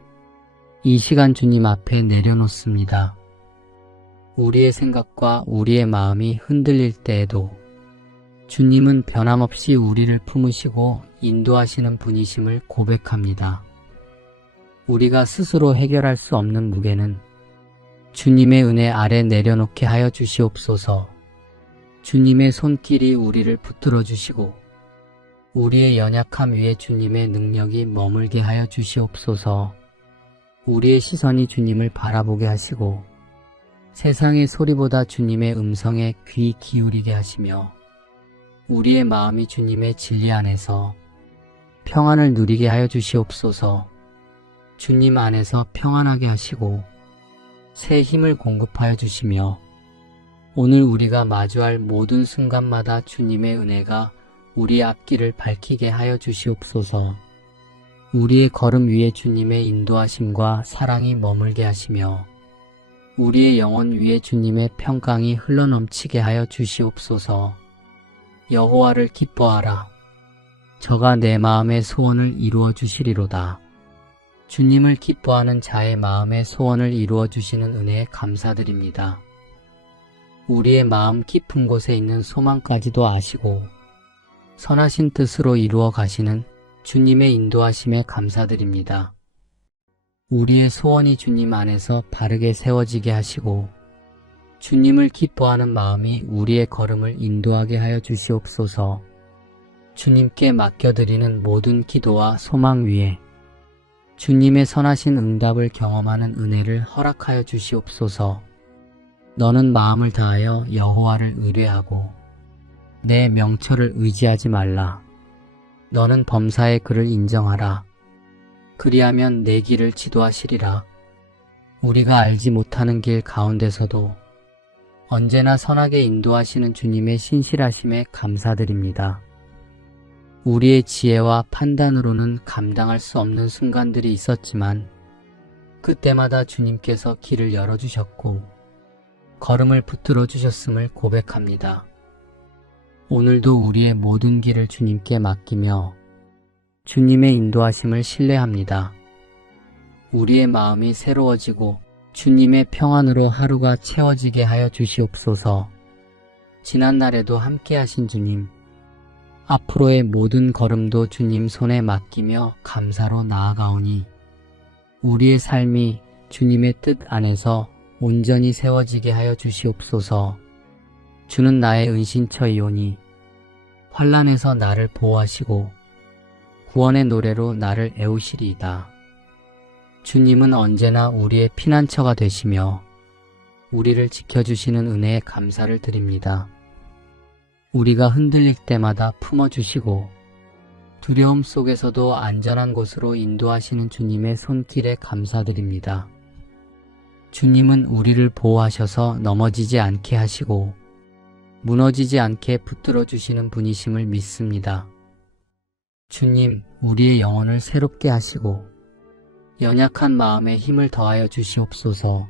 이 시간 주님 앞에 내려놓습니다. 우리의 생각과 우리의 마음이 흔들릴 때에도 주님은 변함없이 우리를 품으시고 인도하시는 분이심을 고백합니다. 우리가 스스로 해결할 수 없는 무게는 주님의 은혜 아래 내려놓게 하여 주시옵소서. 주님의 손길이 우리를 붙들어 주시고 우리의 연약함 위에 주님의 능력이 머물게 하여 주시옵소서. 우리의 시선이 주님을 바라보게 하시고 세상의 소리보다 주님의 음성에 귀 기울이게 하시며 우리의 마음이 주님의 진리 안에서 평안을 누리게 하여 주시옵소서. 주님 안에서 평안하게 하시고 새 힘을 공급하여 주시며 오늘 우리가 마주할 모든 순간마다 주님의 은혜가 우리 앞길을 밝히게 하여 주시옵소서. 우리의 걸음 위에 주님의 인도하심과 사랑이 머물게 하시며 우리의 영혼 위에 주님의 평강이 흘러넘치게 하여 주시옵소서. 여호와를 기뻐하라. 저가 내 마음의 소원을 이루어 주시리로다. 주님을 기뻐하는 자의 마음의 소원을 이루어 주시는 은혜에 감사드립니다. 우리의 마음 깊은 곳에 있는 소망까지도 아시고 선하신 뜻으로 이루어 가시는 주님의 인도하심에 감사드립니다. 우리의 소원이 주님 안에서 바르게 세워지게 하시고 주님을 기뻐하는 마음이 우리의 걸음을 인도하게 하여 주시옵소서. 주님께 맡겨드리는 모든 기도와 소망 위에 주님의 선하신 응답을 경험하는 은혜를 허락하여 주시옵소서. 너는 마음을 다하여 여호와를 의뢰하고 내 명철을 의지하지 말라. 너는 범사의 그를 인정하라. 그리하면 내 길을 지도하시리라. 우리가 알지 못하는 길 가운데서도 언제나 선하게 인도하시는 주님의 신실하심에 감사드립니다. 우리의 지혜와 판단으로는 감당할 수 없는 순간들이 있었지만 그때마다 주님께서 길을 열어주셨고 걸음을 붙들어 주셨음을 고백합니다. 오늘도 우리의 모든 길을 주님께 맡기며 주님의 인도하심을 신뢰합니다. 우리의 마음이 새로워지고 주님의 평안으로 하루가 채워지게 하여 주시옵소서. 지난날에도 함께 하신 주님, 앞으로의 모든 걸음도 주님 손에 맡기며 감사로 나아가오니 우리의 삶이 주님의 뜻 안에서 온전히 세워지게 하여 주시옵소서. 주는 나의 은신처이오니 환난에서 나를 보호하시고 구원의 노래로 나를 애우시리이다. 주님은 언제나 우리의 피난처가 되시며 우리를 지켜주시는 은혜에 감사를 드립니다. 우리가 흔들릴 때마다 품어주시고 두려움 속에서도 안전한 곳으로 인도하시는 주님의 손길에 감사드립니다. 주님은 우리를 보호하셔서 넘어지지 않게 하시고 무너지지 않게 붙들어 주시는 분이심을 믿습니다. 주님, 우리의 영혼을 새롭게 하시고 연약한 마음에 힘을 더하여 주시옵소서.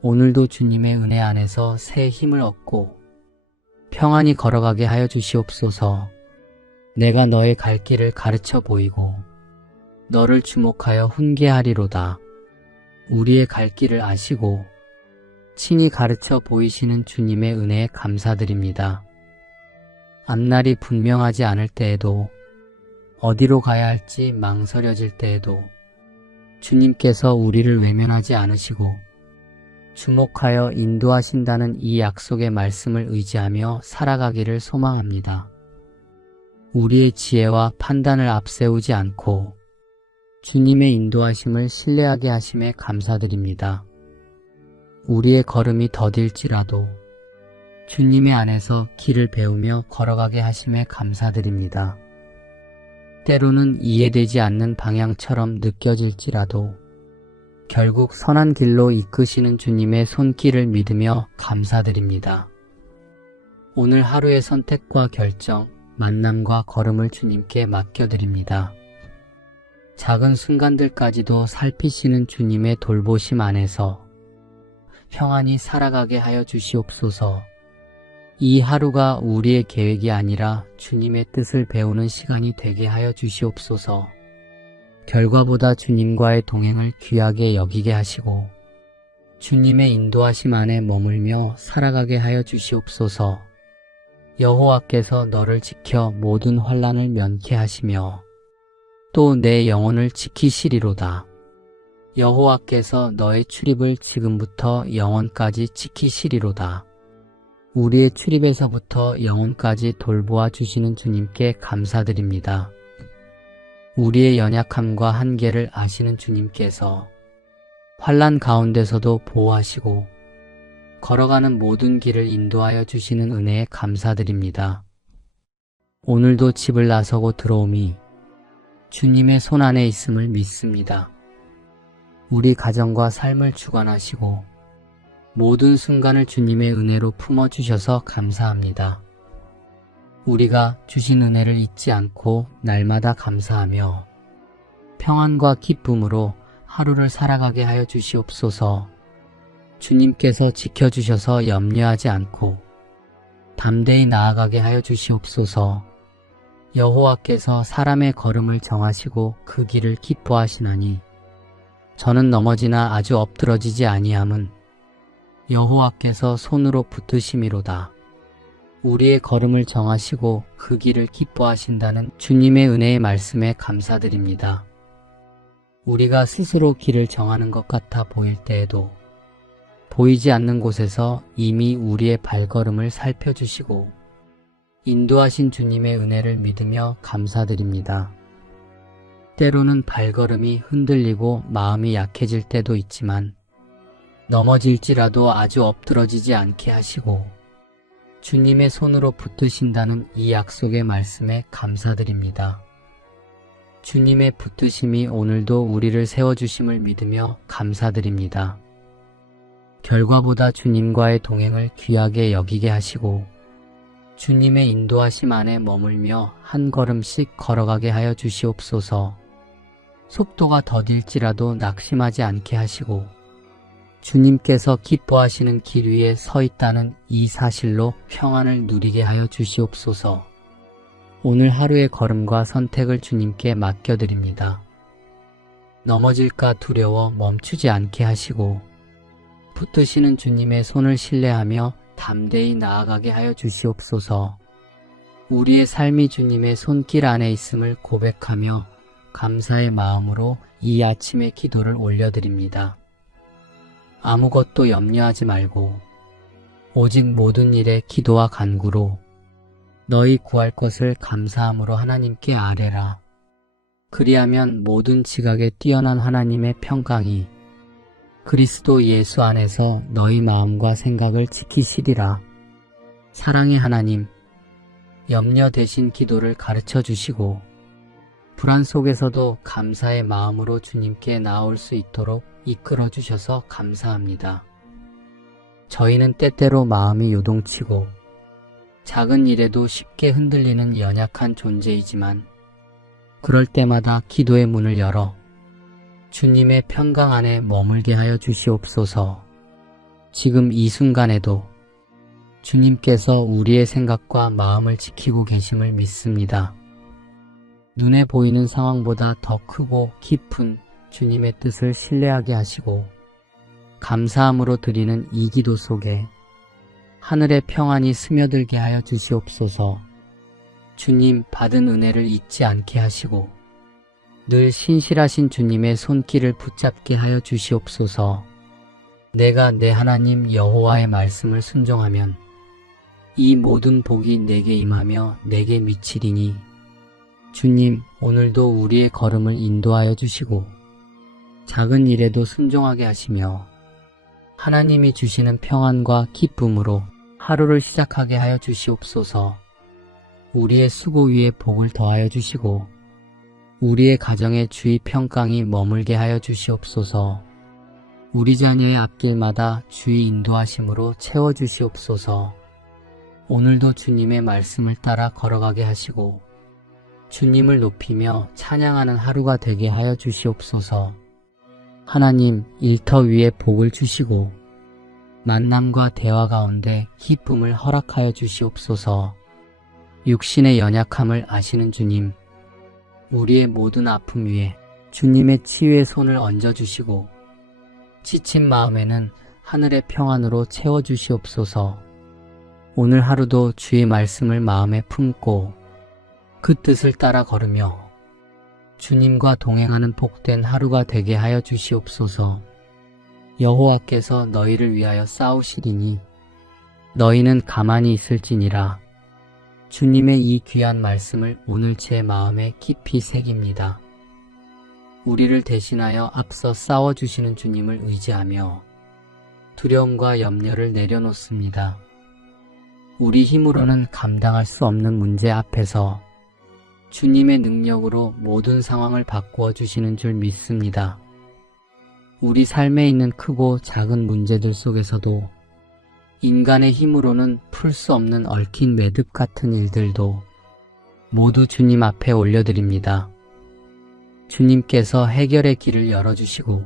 오늘도 주님의 은혜 안에서 새 힘을 얻고 평안히 걸어가게 하여 주시옵소서. 내가 너의 갈 길을 가르쳐 보이고 너를 주목하여 훈계하리로다. 우리의 갈 길을 아시고 친히 가르쳐 보이시는 주님의 은혜에 감사드립니다. 앞날이 분명하지 않을 때에도 어디로 가야 할지 망설여질 때에도 주님께서 우리를 외면하지 않으시고 주목하여 인도하신다는 이 약속의 말씀을 의지하며 살아가기를 소망합니다. 우리의 지혜와 판단을 앞세우지 않고 주님의 인도하심을 신뢰하게 하심에 감사드립니다. 우리의 걸음이 더딜지라도 주님의 안에서 길을 배우며 걸어가게 하심에 감사드립니다. 때로는 이해되지 않는 방향처럼 느껴질지라도 결국 선한 길로 이끄시는 주님의 손길을 믿으며 감사드립니다. 오늘 하루의 선택과 결정, 만남과 걸음을 주님께 맡겨드립니다. 작은 순간들까지도 살피시는 주님의 돌보심 안에서 평안히 살아가게 하여 주시옵소서. 이 하루가 우리의 계획이 아니라 주님의 뜻을 배우는 시간이 되게 하여 주시옵소서. 결과보다 주님과의 동행을 귀하게 여기게 하시고 주님의 인도하심 안에 머물며 살아가게 하여 주시옵소서. 여호와께서 너를 지켜 모든 환난을 면케 하시며 또 내 영혼을 지키시리로다. 여호와께서 너의 출입을 지금부터 영원까지 지키시리로다. 우리의 출입에서부터 영혼까지 돌보아 주시는 주님께 감사드립니다. 우리의 연약함과 한계를 아시는 주님께서 환난 가운데서도 보호하시고 걸어가는 모든 길을 인도하여 주시는 은혜에 감사드립니다. 오늘도 집을 나서고 들어오미 주님의 손 안에 있음을 믿습니다. 우리 가정과 삶을 주관하시고 모든 순간을 주님의 은혜로 품어주셔서 감사합니다. 우리가 주신 은혜를 잊지 않고 날마다 감사하며 평안과 기쁨으로 하루를 살아가게 하여 주시옵소서. 주님께서 지켜주셔서 염려하지 않고 담대히 나아가게 하여 주시옵소서. 여호와께서 사람의 걸음을 정하시고 그 길을 기뻐하시나니 저는 넘어지나 아주 엎드러지지 아니함은 여호와께서 손으로 붙드심이로다. 우리의 걸음을 정하시고 그 길을 기뻐하신다는 주님의 은혜의 말씀에 감사드립니다. 우리가 스스로 길을 정하는 것 같아 보일 때에도 보이지 않는 곳에서 이미 우리의 발걸음을 살펴주시고 인도하신 주님의 은혜를 믿으며 감사드립니다. 때로는 발걸음이 흔들리고 마음이 약해질 때도 있지만 넘어질지라도 아주 엎드러지지 않게 하시고 주님의 손으로 붙드신다는 이 약속의 말씀에 감사드립니다. 주님의 붙드심이 오늘도 우리를 세워주심을 믿으며 감사드립니다. 결과보다 주님과의 동행을 귀하게 여기게 하시고 주님의 인도하심 안에 머물며 한 걸음씩 걸어가게 하여 주시옵소서. 속도가 더딜지라도 낙심하지 않게 하시고 주님께서 기뻐하시는 길 위에 서 있다는 이 사실로 평안을 누리게 하여 주시옵소서. 오늘 하루의 걸음과 선택을 주님께 맡겨드립니다. 넘어질까 두려워 멈추지 않게 하시고 붙드시는 주님의 손을 신뢰하며 담대히 나아가게 하여 주시옵소서. 우리의 삶이 주님의 손길 안에 있음을 고백하며 감사의 마음으로 이 아침의 기도를 올려드립니다. 아무것도 염려하지 말고 오직 모든 일에 기도와 간구로 너희 구할 것을 감사함으로 하나님께 아뢰라. 그리하면 모든 지각에 뛰어난 하나님의 평강이 그리스도 예수 안에서 너희 마음과 생각을 지키시리라. 사랑의 하나님, 염려 대신 기도를 가르쳐 주시고 불안 속에서도 감사의 마음으로 주님께 나올 수 있도록 이끌어 주셔서 감사합니다. 저희는 때때로 마음이 요동치고 작은 일에도 쉽게 흔들리는 연약한 존재이지만 그럴 때마다 기도의 문을 열어 주님의 평강 안에 머물게 하여 주시옵소서. 지금 이 순간에도 주님께서 우리의 생각과 마음을 지키고 계심을 믿습니다. 눈에 보이는 상황보다 더 크고 깊은 주님의 뜻을 신뢰하게 하시고 감사함으로 드리는 이 기도 속에 하늘의 평안이 스며들게 하여 주시옵소서. 주님 받은 은혜를 잊지 않게 하시고 늘 신실하신 주님의 손길을 붙잡게 하여 주시옵소서. 내가 내 하나님 여호와의 말씀을 순종하면 이 모든 복이 내게 임하며 내게 미치리니 주님 오늘도 우리의 걸음을 인도하여 주시고 작은 일에도 순종하게 하시며 하나님이 주시는 평안과 기쁨으로 하루를 시작하게 하여 주시옵소서. 우리의 수고 위에 복을 더하여 주시고 우리의 가정에 주의 평강이 머물게 하여 주시옵소서. 우리 자녀의 앞길마다 주의 인도하심으로 채워주시옵소서. 오늘도 주님의 말씀을 따라 걸어가게 하시고 주님을 높이며 찬양하는 하루가 되게 하여 주시옵소서. 하나님, 일터 위에 복을 주시고 만남과 대화 가운데 기쁨을 허락하여 주시옵소서. 육신의 연약함을 아시는 주님, 우리의 모든 아픔 위에 주님의 치유의 손을 얹어주시고 지친 마음에는 하늘의 평안으로 채워주시옵소서. 오늘 하루도 주의 말씀을 마음에 품고 그 뜻을 따라 걸으며 주님과 동행하는 복된 하루가 되게 하여 주시옵소서. 여호와께서 너희를 위하여 싸우시리니 너희는 가만히 있을지니라. 주님의 이 귀한 말씀을 오늘 제 마음에 깊이 새깁니다. 우리를 대신하여 앞서 싸워주시는 주님을 의지하며 두려움과 염려를 내려놓습니다. 우리 힘으로는 감당할 수 없는 문제 앞에서 주님의 능력으로 모든 상황을 바꾸어 주시는 줄 믿습니다. 우리 삶에 있는 크고 작은 문제들 속에서도 인간의 힘으로는 풀 수 없는 얽힌 매듭 같은 일들도 모두 주님 앞에 올려드립니다. 주님께서 해결의 길을 열어주시고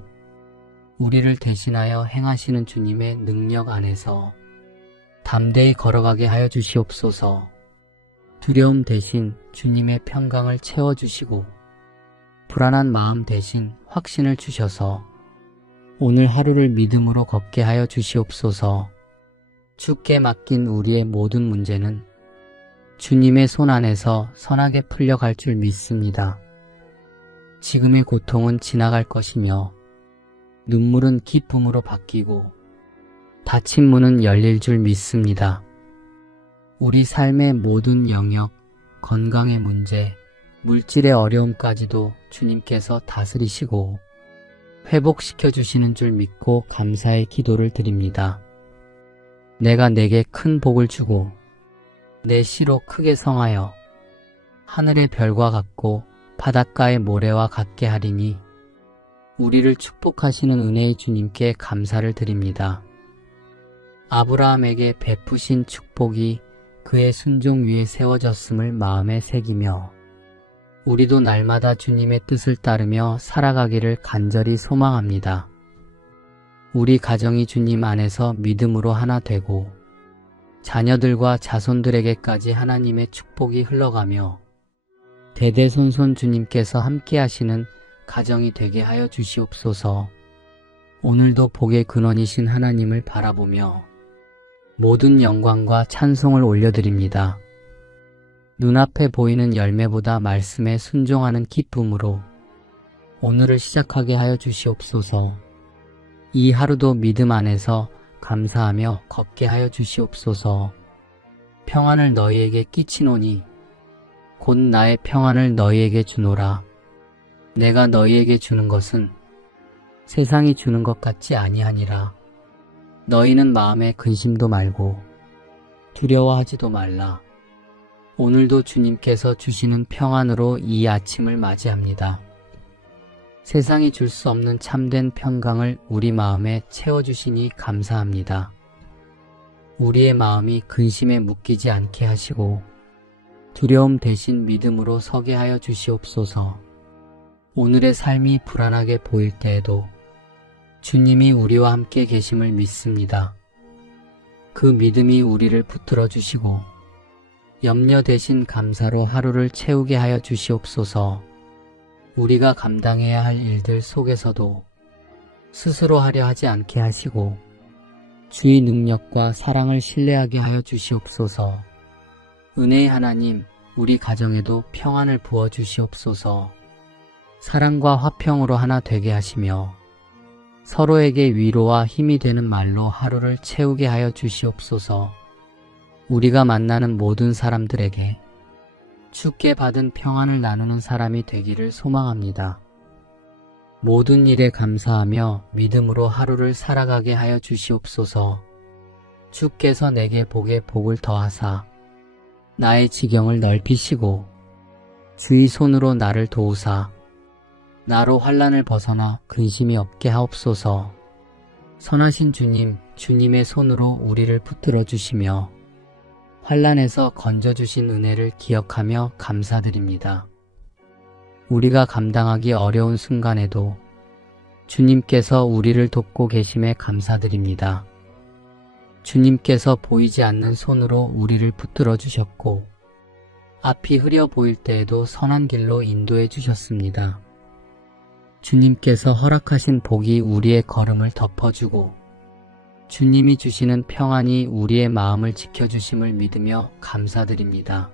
우리를 대신하여 행하시는 주님의 능력 안에서 담대히 걸어가게 하여 주시옵소서. 두려움 대신 주님의 평강을 채워주시고 불안한 마음 대신 확신을 주셔서 오늘 하루를 믿음으로 걷게 하여 주시옵소서. 주께 맡긴 우리의 모든 문제는 주님의 손 안에서 선하게 풀려갈 줄 믿습니다. 지금의 고통은 지나갈 것이며 눈물은 기쁨으로 바뀌고 닫힌 문은 열릴 줄 믿습니다. 우리 삶의 모든 영역, 건강의 문제, 물질의 어려움까지도 주님께서 다스리시고 회복시켜 주시는 줄 믿고 감사의 기도를 드립니다. 내가 내게 큰 복을 주고 내 씨로 크게 성하여 하늘의 별과 같고 바닷가의 모래와 같게 하리니 우리를 축복하시는 은혜의 주님께 감사를 드립니다. 아브라함에게 베푸신 축복이 그의 순종 위에 세워졌음을 마음에 새기며 우리도 날마다 주님의 뜻을 따르며 살아가기를 간절히 소망합니다. 우리 가정이 주님 안에서 믿음으로 하나 되고 자녀들과 자손들에게까지 하나님의 축복이 흘러가며 대대손손 주님께서 함께 하시는 가정이 되게 하여 주시옵소서. 오늘도 복의 근원이신 하나님을 바라보며 모든 영광과 찬송을 올려드립니다. 눈앞에 보이는 열매보다 말씀에 순종하는 기쁨으로 오늘을 시작하게 하여 주시옵소서. 이 하루도 믿음 안에서 감사하며 걷게 하여 주시옵소서. 평안을 너희에게 끼치노니 곧 나의 평안을 너희에게 주노라. 내가 너희에게 주는 것은 세상이 주는 것 같지 아니하니라. 너희는 마음에 근심도 말고 두려워하지도 말라. 오늘도 주님께서 주시는 평안으로 이 아침을 맞이합니다. 세상이 줄 수 없는 참된 평강을 우리 마음에 채워주시니 감사합니다. 우리의 마음이 근심에 묶이지 않게 하시고 두려움 대신 믿음으로 서게 하여 주시옵소서. 오늘의 삶이 불안하게 보일 때에도 주님이 우리와 함께 계심을 믿습니다. 그 믿음이 우리를 붙들어 주시고 염려 대신 감사로 하루를 채우게 하여 주시옵소서. 우리가 감당해야 할 일들 속에서도 스스로 하려 하지 않게 하시고 주의 능력과 사랑을 신뢰하게 하여 주시옵소서. 은혜의 하나님, 우리 가정에도 평안을 부어 주시옵소서. 사랑과 화평으로 하나 되게 하시며 서로에게 위로와 힘이 되는 말로 하루를 채우게 하여 주시옵소서. 우리가 만나는 모든 사람들에게 주께 받은 평안을 나누는 사람이 되기를 소망합니다. 모든 일에 감사하며 믿음으로 하루를 살아가게 하여 주시옵소서. 주께서 내게 복에 복을 더하사 나의 지경을 넓히시고 주의 손으로 나를 도우사 나로 환난을 벗어나 근심이 없게 하옵소서. 선하신 주님, 주님의 손으로 우리를 붙들어 주시며 환난에서 건져주신 은혜를 기억하며 감사드립니다. 우리가 감당하기 어려운 순간에도 주님께서 우리를 돕고 계심에 감사드립니다. 주님께서 보이지 않는 손으로 우리를 붙들어 주셨고 앞이 흐려 보일 때에도 선한 길로 인도해 주셨습니다. 주님께서 허락하신 복이 우리의 걸음을 덮어주고 주님이 주시는 평안이 우리의 마음을 지켜주심을 믿으며 감사드립니다.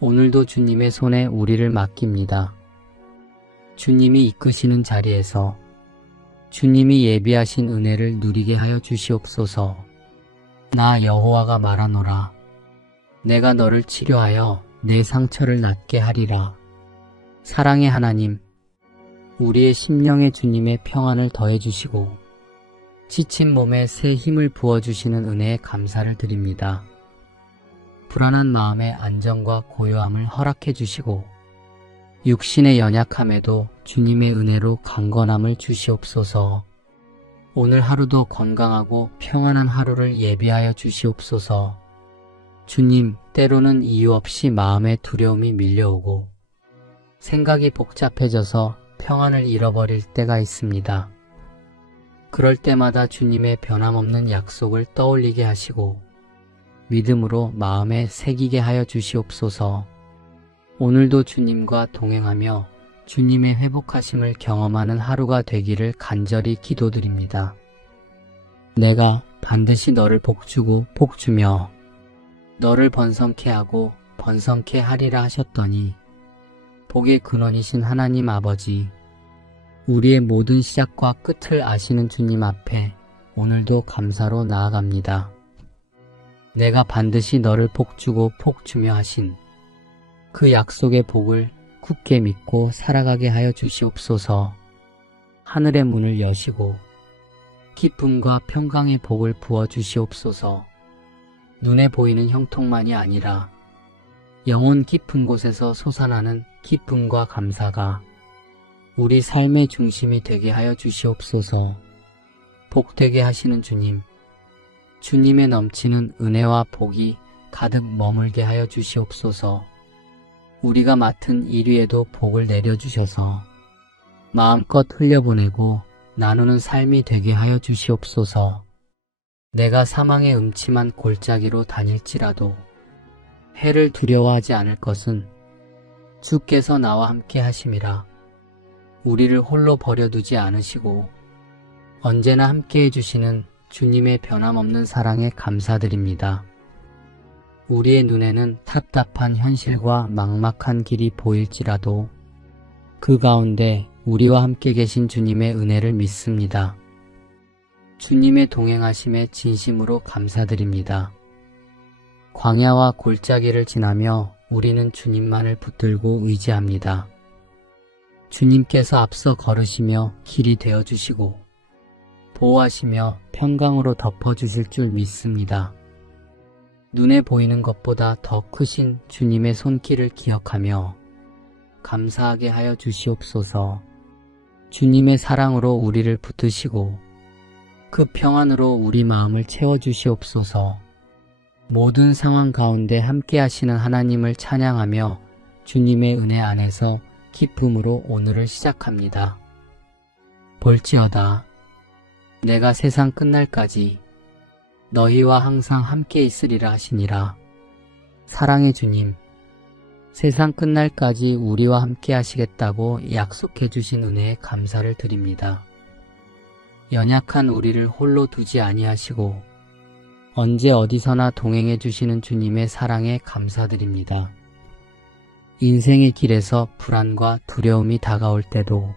오늘도 주님의 손에 우리를 맡깁니다. 주님이 이끄시는 자리에서 주님이 예비하신 은혜를 누리게 하여 주시옵소서. 나 여호와가 말하노라. 내가 너를 치료하여 내 상처를 낫게 하리라. 사랑의 하나님, 우리의 심령에 주님의 평안을 더해주시고 지친 몸에 새 힘을 부어주시는 은혜에 감사를 드립니다. 불안한 마음의 안정과 고요함을 허락해 주시고 육신의 연약함에도 주님의 은혜로 강건함을 주시옵소서. 오늘 하루도 건강하고 평안한 하루를 예비하여 주시옵소서. 주님, 때로는 이유 없이 마음에 두려움이 밀려오고 생각이 복잡해져서 평안을 잃어버릴 때가 있습니다. 그럴 때마다 주님의 변함없는 약속을 떠올리게 하시고 믿음으로 마음에 새기게 하여 주시옵소서. 오늘도 주님과 동행하며 주님의 회복하심을 경험하는 하루가 되기를 간절히 기도드립니다. 내가 반드시 너를 복주고 복주며 너를 번성케 하고 번성케 하리라 하셨더니 복의 근원이신 하나님 아버지, 우리의 모든 시작과 끝을 아시는 주님 앞에 오늘도 감사로 나아갑니다. 내가 반드시 너를 복주고 복주며 하신 그 약속의 복을 굳게 믿고 살아가게 하여 주시옵소서. 하늘의 문을 여시고 기쁨과 평강의 복을 부어 주시옵소서. 눈에 보이는 형통만이 아니라 영혼 깊은 곳에서 솟아나는 기쁨과 감사가 우리 삶의 중심이 되게 하여 주시옵소서. 복되게 하시는 주님, 주님의 넘치는 은혜와 복이 가득 머물게 하여 주시옵소서. 우리가 맡은 일 위에도 복을 내려주셔서 마음껏 흘려보내고 나누는 삶이 되게 하여 주시옵소서. 내가 사망의 음침한 골짜기로 다닐지라도 해를 두려워하지 않을 것은 주께서 나와 함께 하심이라. 우리를 홀로 버려두지 않으시고 언제나 함께 해주시는 주님의 변함없는 사랑에 감사드립니다. 우리의 눈에는 답답한 현실과 막막한 길이 보일지라도 그 가운데 우리와 함께 계신 주님의 은혜를 믿습니다. 주님의 동행하심에 진심으로 감사드립니다. 광야와 골짜기를 지나며 우리는 주님만을 붙들고 의지합니다. 주님께서 앞서 걸으시며 길이 되어주시고 보호하시며 평강으로 덮어주실 줄 믿습니다. 눈에 보이는 것보다 더 크신 주님의 손길을 기억하며 감사하게 하여 주시옵소서. 주님의 사랑으로 우리를 붙드시고 그 평안으로 우리 마음을 채워주시옵소서. 모든 상황 가운데 함께 하시는 하나님을 찬양하며 주님의 은혜 안에서 기쁨으로 오늘을 시작합니다. 볼지어다 내가 세상 끝날까지 너희와 항상 함께 있으리라 하시니라. 사랑의 주님, 세상 끝날까지 우리와 함께 하시겠다고 약속해 주신 은혜에 감사를 드립니다. 연약한 우리를 홀로 두지 아니하시고 언제 어디서나 동행해 주시는 주님의 사랑에 감사드립니다. 인생의 길에서 불안과 두려움이 다가올 때도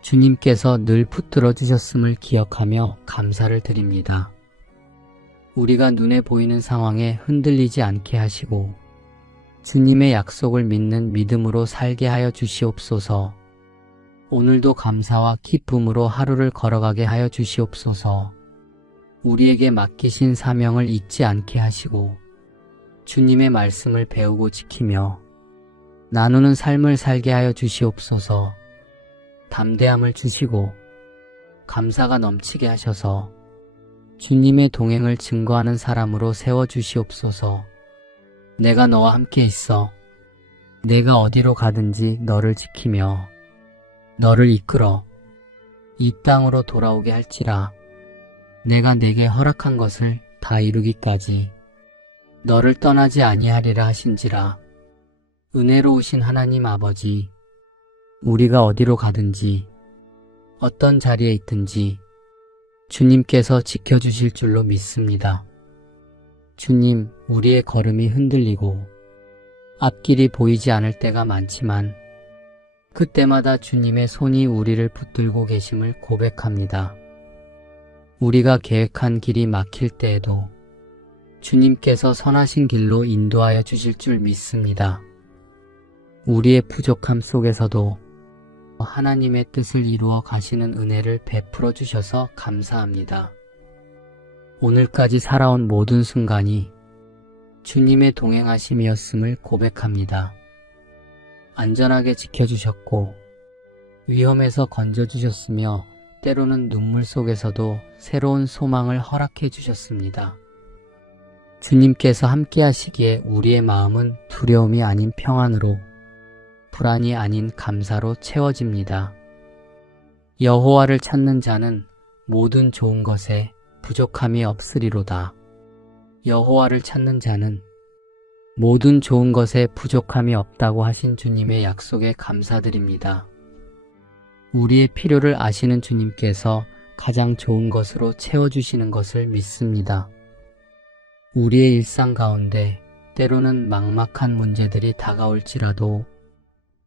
주님께서 늘 붙들어 주셨음을 기억하며 감사를 드립니다. 우리가 눈에 보이는 상황에 흔들리지 않게 하시고 주님의 약속을 믿는 믿음으로 살게 하여 주시옵소서. 오늘도 감사와 기쁨으로 하루를 걸어가게 하여 주시옵소서. 우리에게 맡기신 사명을 잊지 않게 하시고 주님의 말씀을 배우고 지키며 나누는 삶을 살게 하여 주시옵소서. 담대함을 주시고 감사가 넘치게 하셔서 주님의 동행을 증거하는 사람으로 세워주시옵소서. 내가 너와 함께 있어 내가 어디로 가든지 너를 지키며 너를 이끌어 이 땅으로 돌아오게 할지라. 내가 내게 허락한 것을 다 이루기까지 너를 떠나지 아니하리라 하신지라. 은혜로우신 하나님 아버지, 우리가 어디로 가든지 어떤 자리에 있든지 주님께서 지켜주실 줄로 믿습니다. 주님, 우리의 걸음이 흔들리고 앞길이 보이지 않을 때가 많지만 그때마다 주님의 손이 우리를 붙들고 계심을 고백합니다. 우리가 계획한 길이 막힐 때에도 주님께서 선하신 길로 인도하여 주실 줄 믿습니다. 우리의 부족함 속에서도 하나님의 뜻을 이루어 가시는 은혜를 베풀어 주셔서 감사합니다. 오늘까지 살아온 모든 순간이 주님의 동행하심이었음을 고백합니다. 안전하게 지켜주셨고 위험에서 건져주셨으며 때로는 눈물 속에서도 새로운 소망을 허락해 주셨습니다. 주님께서 함께 하시기에 우리의 마음은 두려움이 아닌 평안으로 불안이 아닌 감사로 채워집니다. 여호와를 찾는 자는 모든 좋은 것에 부족함이 없으리로다. 여호와를 찾는 자는 모든 좋은 것에 부족함이 없다고 하신 주님의 약속에 감사드립니다. 우리의 필요를 아시는 주님께서 가장 좋은 것으로 채워주시는 것을 믿습니다. 우리의 일상 가운데 때로는 막막한 문제들이 다가올지라도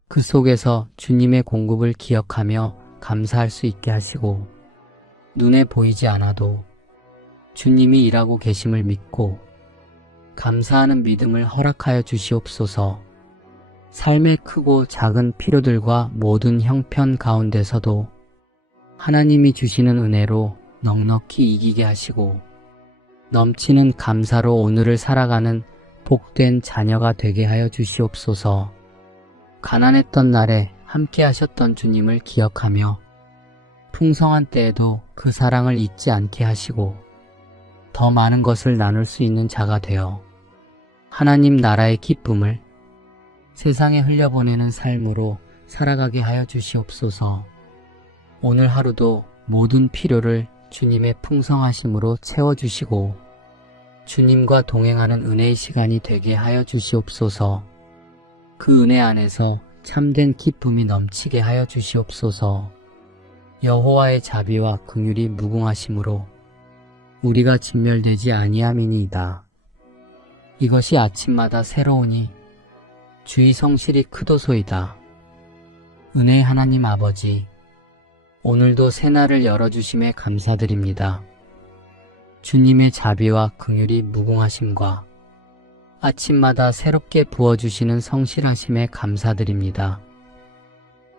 그 속에서 주님의 공급을 기억하며 감사할 수 있게 하시고 눈에 보이지 않아도 주님이 일하고 계심을 믿고 감사하는 믿음을 허락하여 주시옵소서. 삶의 크고 작은 필요들과 모든 형편 가운데서도 하나님이 주시는 은혜로 넉넉히 이기게 하시고 넘치는 감사로 오늘을 살아가는 복된 자녀가 되게 하여 주시옵소서. 가난했던 날에 함께 하셨던 주님을 기억하며 풍성한 때에도 그 사랑을 잊지 않게 하시고 더 많은 것을 나눌 수 있는 자가 되어 하나님 나라의 기쁨을 세상에 흘려보내는 삶으로 살아가게 하여 주시옵소서. 오늘 하루도 모든 필요를 주님의 풍성하심으로 채워주시고 주님과 동행하는 은혜의 시간이 되게 하여 주시옵소서. 그 은혜 안에서 참된 기쁨이 넘치게 하여 주시옵소서. 여호와의 자비와 긍휼이 무궁하심으로 우리가 진멸되지 아니함이니이다. 이것이 아침마다 새로우니 주의 성실이 크도소이다. 은혜의 하나님 아버지, 오늘도 새날을 열어주심에 감사드립니다. 주님의 자비와 긍휼이 무궁하심과 아침마다 새롭게 부어주시는 성실하심에 감사드립니다.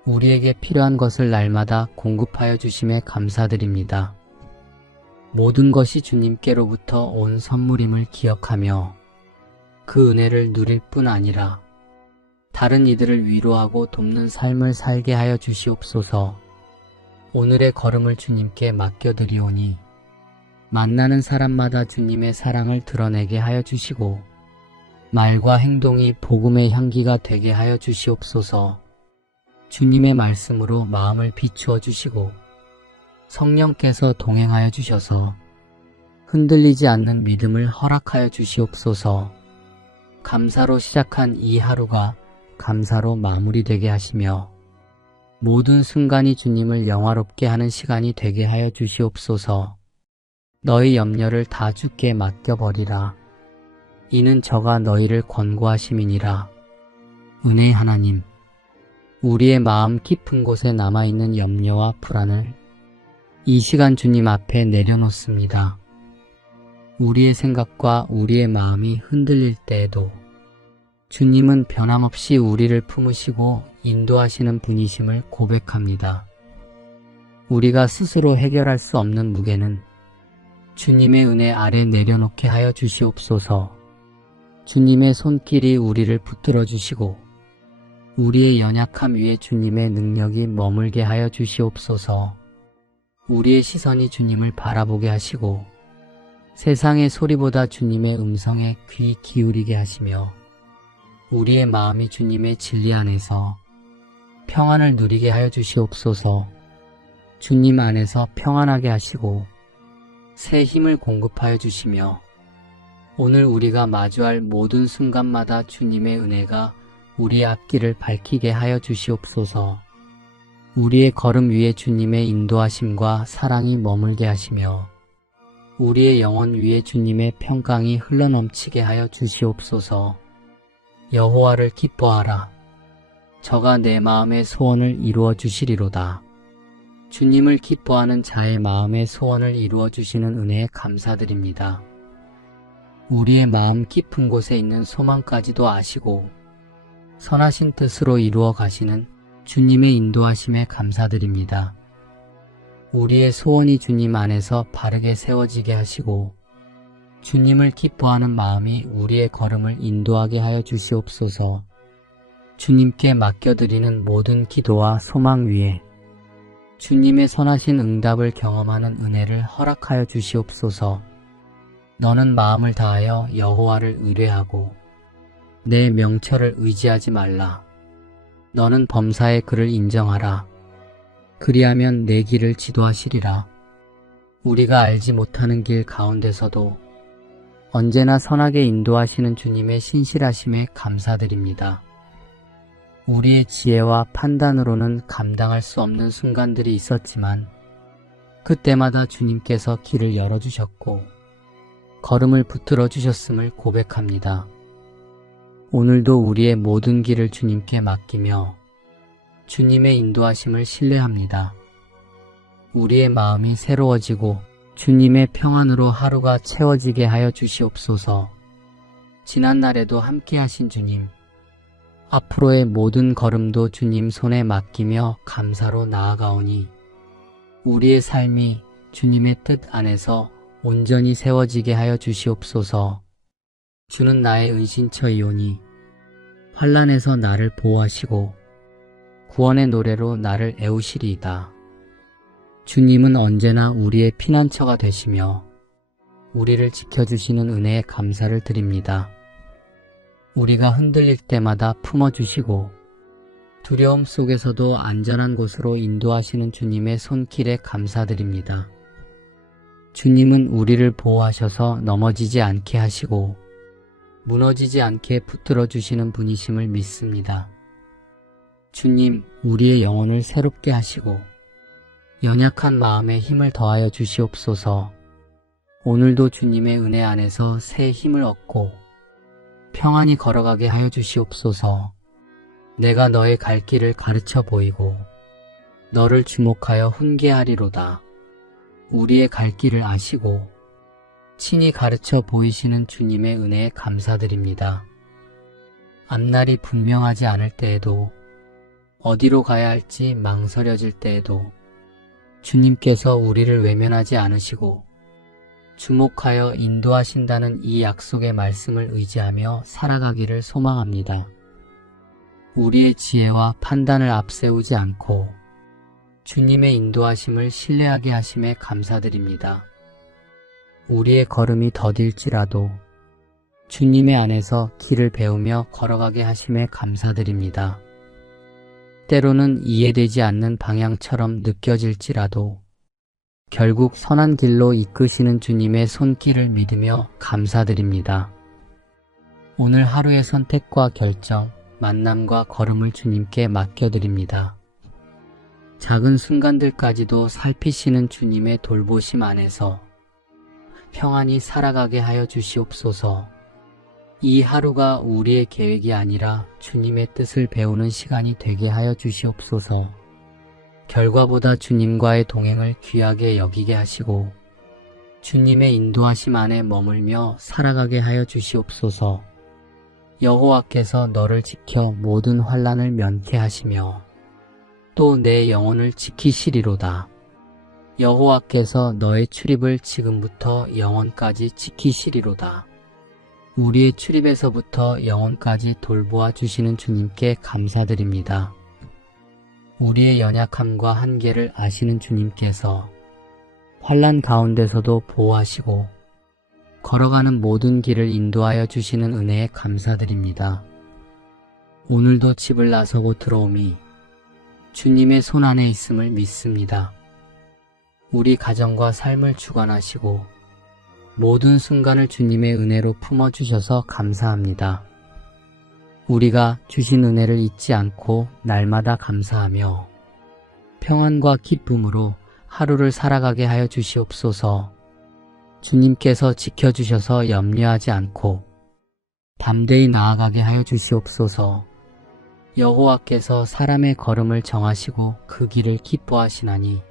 우리에게 필요한 것을 날마다 공급하여 주심에 감사드립니다. 모든 것이 주님께로부터 온 선물임을 기억하며 그 은혜를 누릴 뿐 아니라 다른 이들을 위로하고 돕는 삶을 살게 하여 주시옵소서. 오늘의 걸음을 주님께 맡겨드리오니 만나는 사람마다 주님의 사랑을 드러내게 하여 주시고 말과 행동이 복음의 향기가 되게 하여 주시옵소서. 주님의 말씀으로 마음을 비추어 주시고 성령께서 동행하여 주셔서 흔들리지 않는 믿음을 허락하여 주시옵소서. 감사로 시작한 이 하루가 감사로 마무리되게 하시며 모든 순간이 주님을 영화롭게 하는 시간이 되게 하여 주시옵소서. 너희 염려를 다 주께 맡겨버리라. 이는 저가 너희를 권고하심이니라. 은혜의 하나님, 우리의 마음 깊은 곳에 남아있는 염려와 불안을 이 시간 주님 앞에 내려놓습니다. 우리의 생각과 우리의 마음이 흔들릴 때에도 주님은 변함없이 우리를 품으시고 인도하시는 분이심을 고백합니다. 우리가 스스로 해결할 수 없는 무게는 주님의 은혜 아래 내려놓게 하여 주시옵소서. 주님의 손길이 우리를 붙들어 주시고 우리의 연약함 위에 주님의 능력이 머물게 하여 주시옵소서. 우리의 시선이 주님을 바라보게 하시고 세상의 소리보다 주님의 음성에 귀 기울이게 하시며 우리의 마음이 주님의 진리 안에서 평안을 누리게 하여 주시옵소서. 주님 안에서 평안하게 하시고 새 힘을 공급하여 주시며 오늘 우리가 마주할 모든 순간마다 주님의 은혜가 우리의 앞길을 밝히게 하여 주시옵소서. 우리의 걸음 위에 주님의 인도하심과 사랑이 머물게 하시며 우리의 영혼 위에 주님의 평강이 흘러넘치게 하여 주시옵소서. 여호와를 기뻐하라. 저가 내 마음의 소원을 이루어 주시리로다. 주님을 기뻐하는 자의 마음의 소원을 이루어 주시는 은혜에 감사드립니다. 우리의 마음 깊은 곳에 있는 소망까지도 아시고 선하신 뜻으로 이루어 가시는 주님의 인도하심에 감사드립니다. 우리의 소원이 주님 안에서 바르게 세워지게 하시고 주님을 기뻐하는 마음이 우리의 걸음을 인도하게 하여 주시옵소서. 주님께 맡겨드리는 모든 기도와 소망 위에 주님의 선하신 응답을 경험하는 은혜를 허락하여 주시옵소서. 너는 마음을 다하여 여호와를 의뢰하고 내 명철을 의지하지 말라. 너는 범사의 그를 인정하라. 그리하면 내 길을 지도하시리라. 우리가 알지 못하는 길 가운데서도 언제나 선하게 인도하시는 주님의 신실하심에 감사드립니다. 우리의 지혜와 판단으로는 감당할 수 없는 순간들이 있었지만 그때마다 주님께서 길을 열어주셨고 걸음을 붙들어 주셨음을 고백합니다. 오늘도 우리의 모든 길을 주님께 맡기며 주님의 인도하심을 신뢰합니다. 우리의 마음이 새로워지고 주님의 평안으로 하루가 채워지게 하여 주시옵소서. 지난날에도 함께 하신 주님, 앞으로의 모든 걸음도 주님 손에 맡기며 감사로 나아가오니 우리의 삶이 주님의 뜻 안에서 온전히 세워지게 하여 주시옵소서. 주는 나의 은신처이오니 환난에서 나를 보호하시고 구원의 노래로 나를 애우시리이다. 주님은 언제나 우리의 피난처가 되시며 우리를 지켜주시는 은혜에 감사를 드립니다. 우리가 흔들릴 때마다 품어주시고 두려움 속에서도 안전한 곳으로 인도하시는 주님의 손길에 감사드립니다. 주님은 우리를 보호하셔서 넘어지지 않게 하시고 무너지지 않게 붙들어 주시는 분이심을 믿습니다. 주님, 우리의 영혼을 새롭게 하시고 연약한 마음에 힘을 더하여 주시옵소서. 오늘도 주님의 은혜 안에서 새 힘을 얻고 평안히 걸어가게 하여 주시옵소서. 내가 너의 갈 길을 가르쳐 보이고 너를 주목하여 훈계하리로다. 우리의 갈 길을 아시고 친히 가르쳐 보이시는 주님의 은혜에 감사드립니다. 앞날이 분명하지 않을 때에도 어디로 가야 할지 망설여질 때에도 주님께서 우리를 외면하지 않으시고 주목하여 인도하신다는 이 약속의 말씀을 의지하며 살아가기를 소망합니다. 우리의 지혜와 판단을 앞세우지 않고 주님의 인도하심을 신뢰하게 하심에 감사드립니다. 우리의 걸음이 더딜지라도 주님의 안에서 길을 배우며 걸어가게 하심에 감사드립니다. 때로는 이해되지 않는 방향처럼 느껴질지라도 결국 선한 길로 이끄시는 주님의 손길을 믿으며 감사드립니다. 오늘 하루의 선택과 결정, 만남과 걸음을 주님께 맡겨드립니다. 작은 순간들까지도 살피시는 주님의 돌보심 안에서 평안히 살아가게 하여 주시옵소서. 이 하루가 우리의 계획이 아니라 주님의 뜻을 배우는 시간이 되게 하여 주시옵소서. 결과보다 주님과의 동행을 귀하게 여기게 하시고 주님의 인도하심 안에 머물며 살아가게 하여 주시옵소서. 여호와께서 너를 지켜 모든 환난을 면케 하시며 또 내 영혼을 지키시리로다. 여호와께서 너의 출입을 지금부터 영원까지 지키시리로다. 우리의 출입에서부터 영혼까지 돌보아 주시는 주님께 감사드립니다. 우리의 연약함과 한계를 아시는 주님께서 환난 가운데서도 보호하시고 걸어가는 모든 길을 인도하여 주시는 은혜에 감사드립니다. 오늘도 집을 나서고 들어오미 주님의 손 안에 있음을 믿습니다. 우리 가정과 삶을 주관하시고 모든 순간을 주님의 은혜로 품어주셔서 감사합니다. 우리가 주신 은혜를 잊지 않고 날마다 감사하며 평안과 기쁨으로 하루를 살아가게 하여 주시옵소서. 주님께서 지켜주셔서 염려하지 않고 담대히 나아가게 하여 주시옵소서. 여호와께서 사람의 걸음을 정하시고 그 길을 기뻐하시나니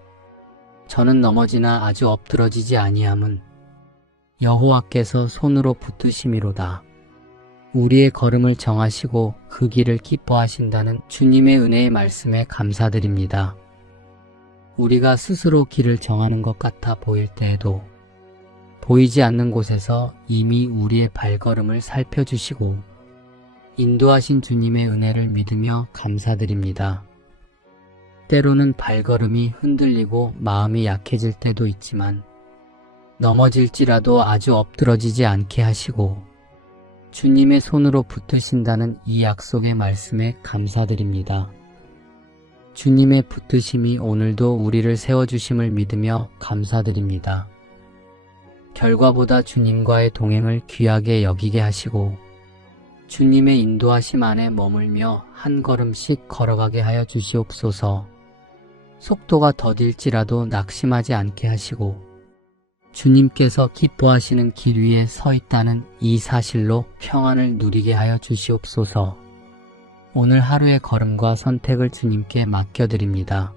저는 넘어지나 아주 엎드러지지 아니함은 여호와께서 손으로 붙드심이로다. 우리의 걸음을 정하시고 그 길을 기뻐하신다는 주님의 은혜의 말씀에 감사드립니다. 우리가 스스로 길을 정하는 것 같아 보일 때에도 보이지 않는 곳에서 이미 우리의 발걸음을 살펴주시고 인도하신 주님의 은혜를 믿으며 감사드립니다. 때로는 발걸음이 흔들리고 마음이 약해질 때도 있지만 넘어질지라도 아주 엎드러지지 않게 하시고 주님의 손으로 붙으신다는 이 약속의 말씀에 감사드립니다. 주님의 붙으심이 오늘도 우리를 세워주심을 믿으며 감사드립니다. 결과보다 주님과의 동행을 귀하게 여기게 하시고 주님의 인도하심 안에 머물며 한 걸음씩 걸어가게 하여 주시옵소서. 속도가 더딜지라도 낙심하지 않게 하시고 주님께서 기뻐하시는 길 위에 서 있다는 이 사실로 평안을 누리게 하여 주시옵소서. 오늘 하루의 걸음과 선택을 주님께 맡겨드립니다.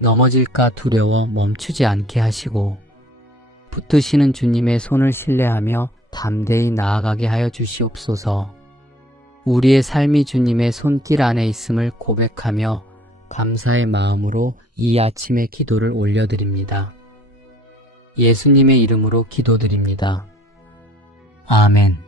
넘어질까 두려워 멈추지 않게 하시고 붙드시는 주님의 손을 신뢰하며 담대히 나아가게 하여 주시옵소서. 우리의 삶이 주님의 손길 안에 있음을 고백하며 감사의 마음으로 이 아침의 기도를 올려드립니다. 예수님의 이름으로 기도드립니다. 아멘.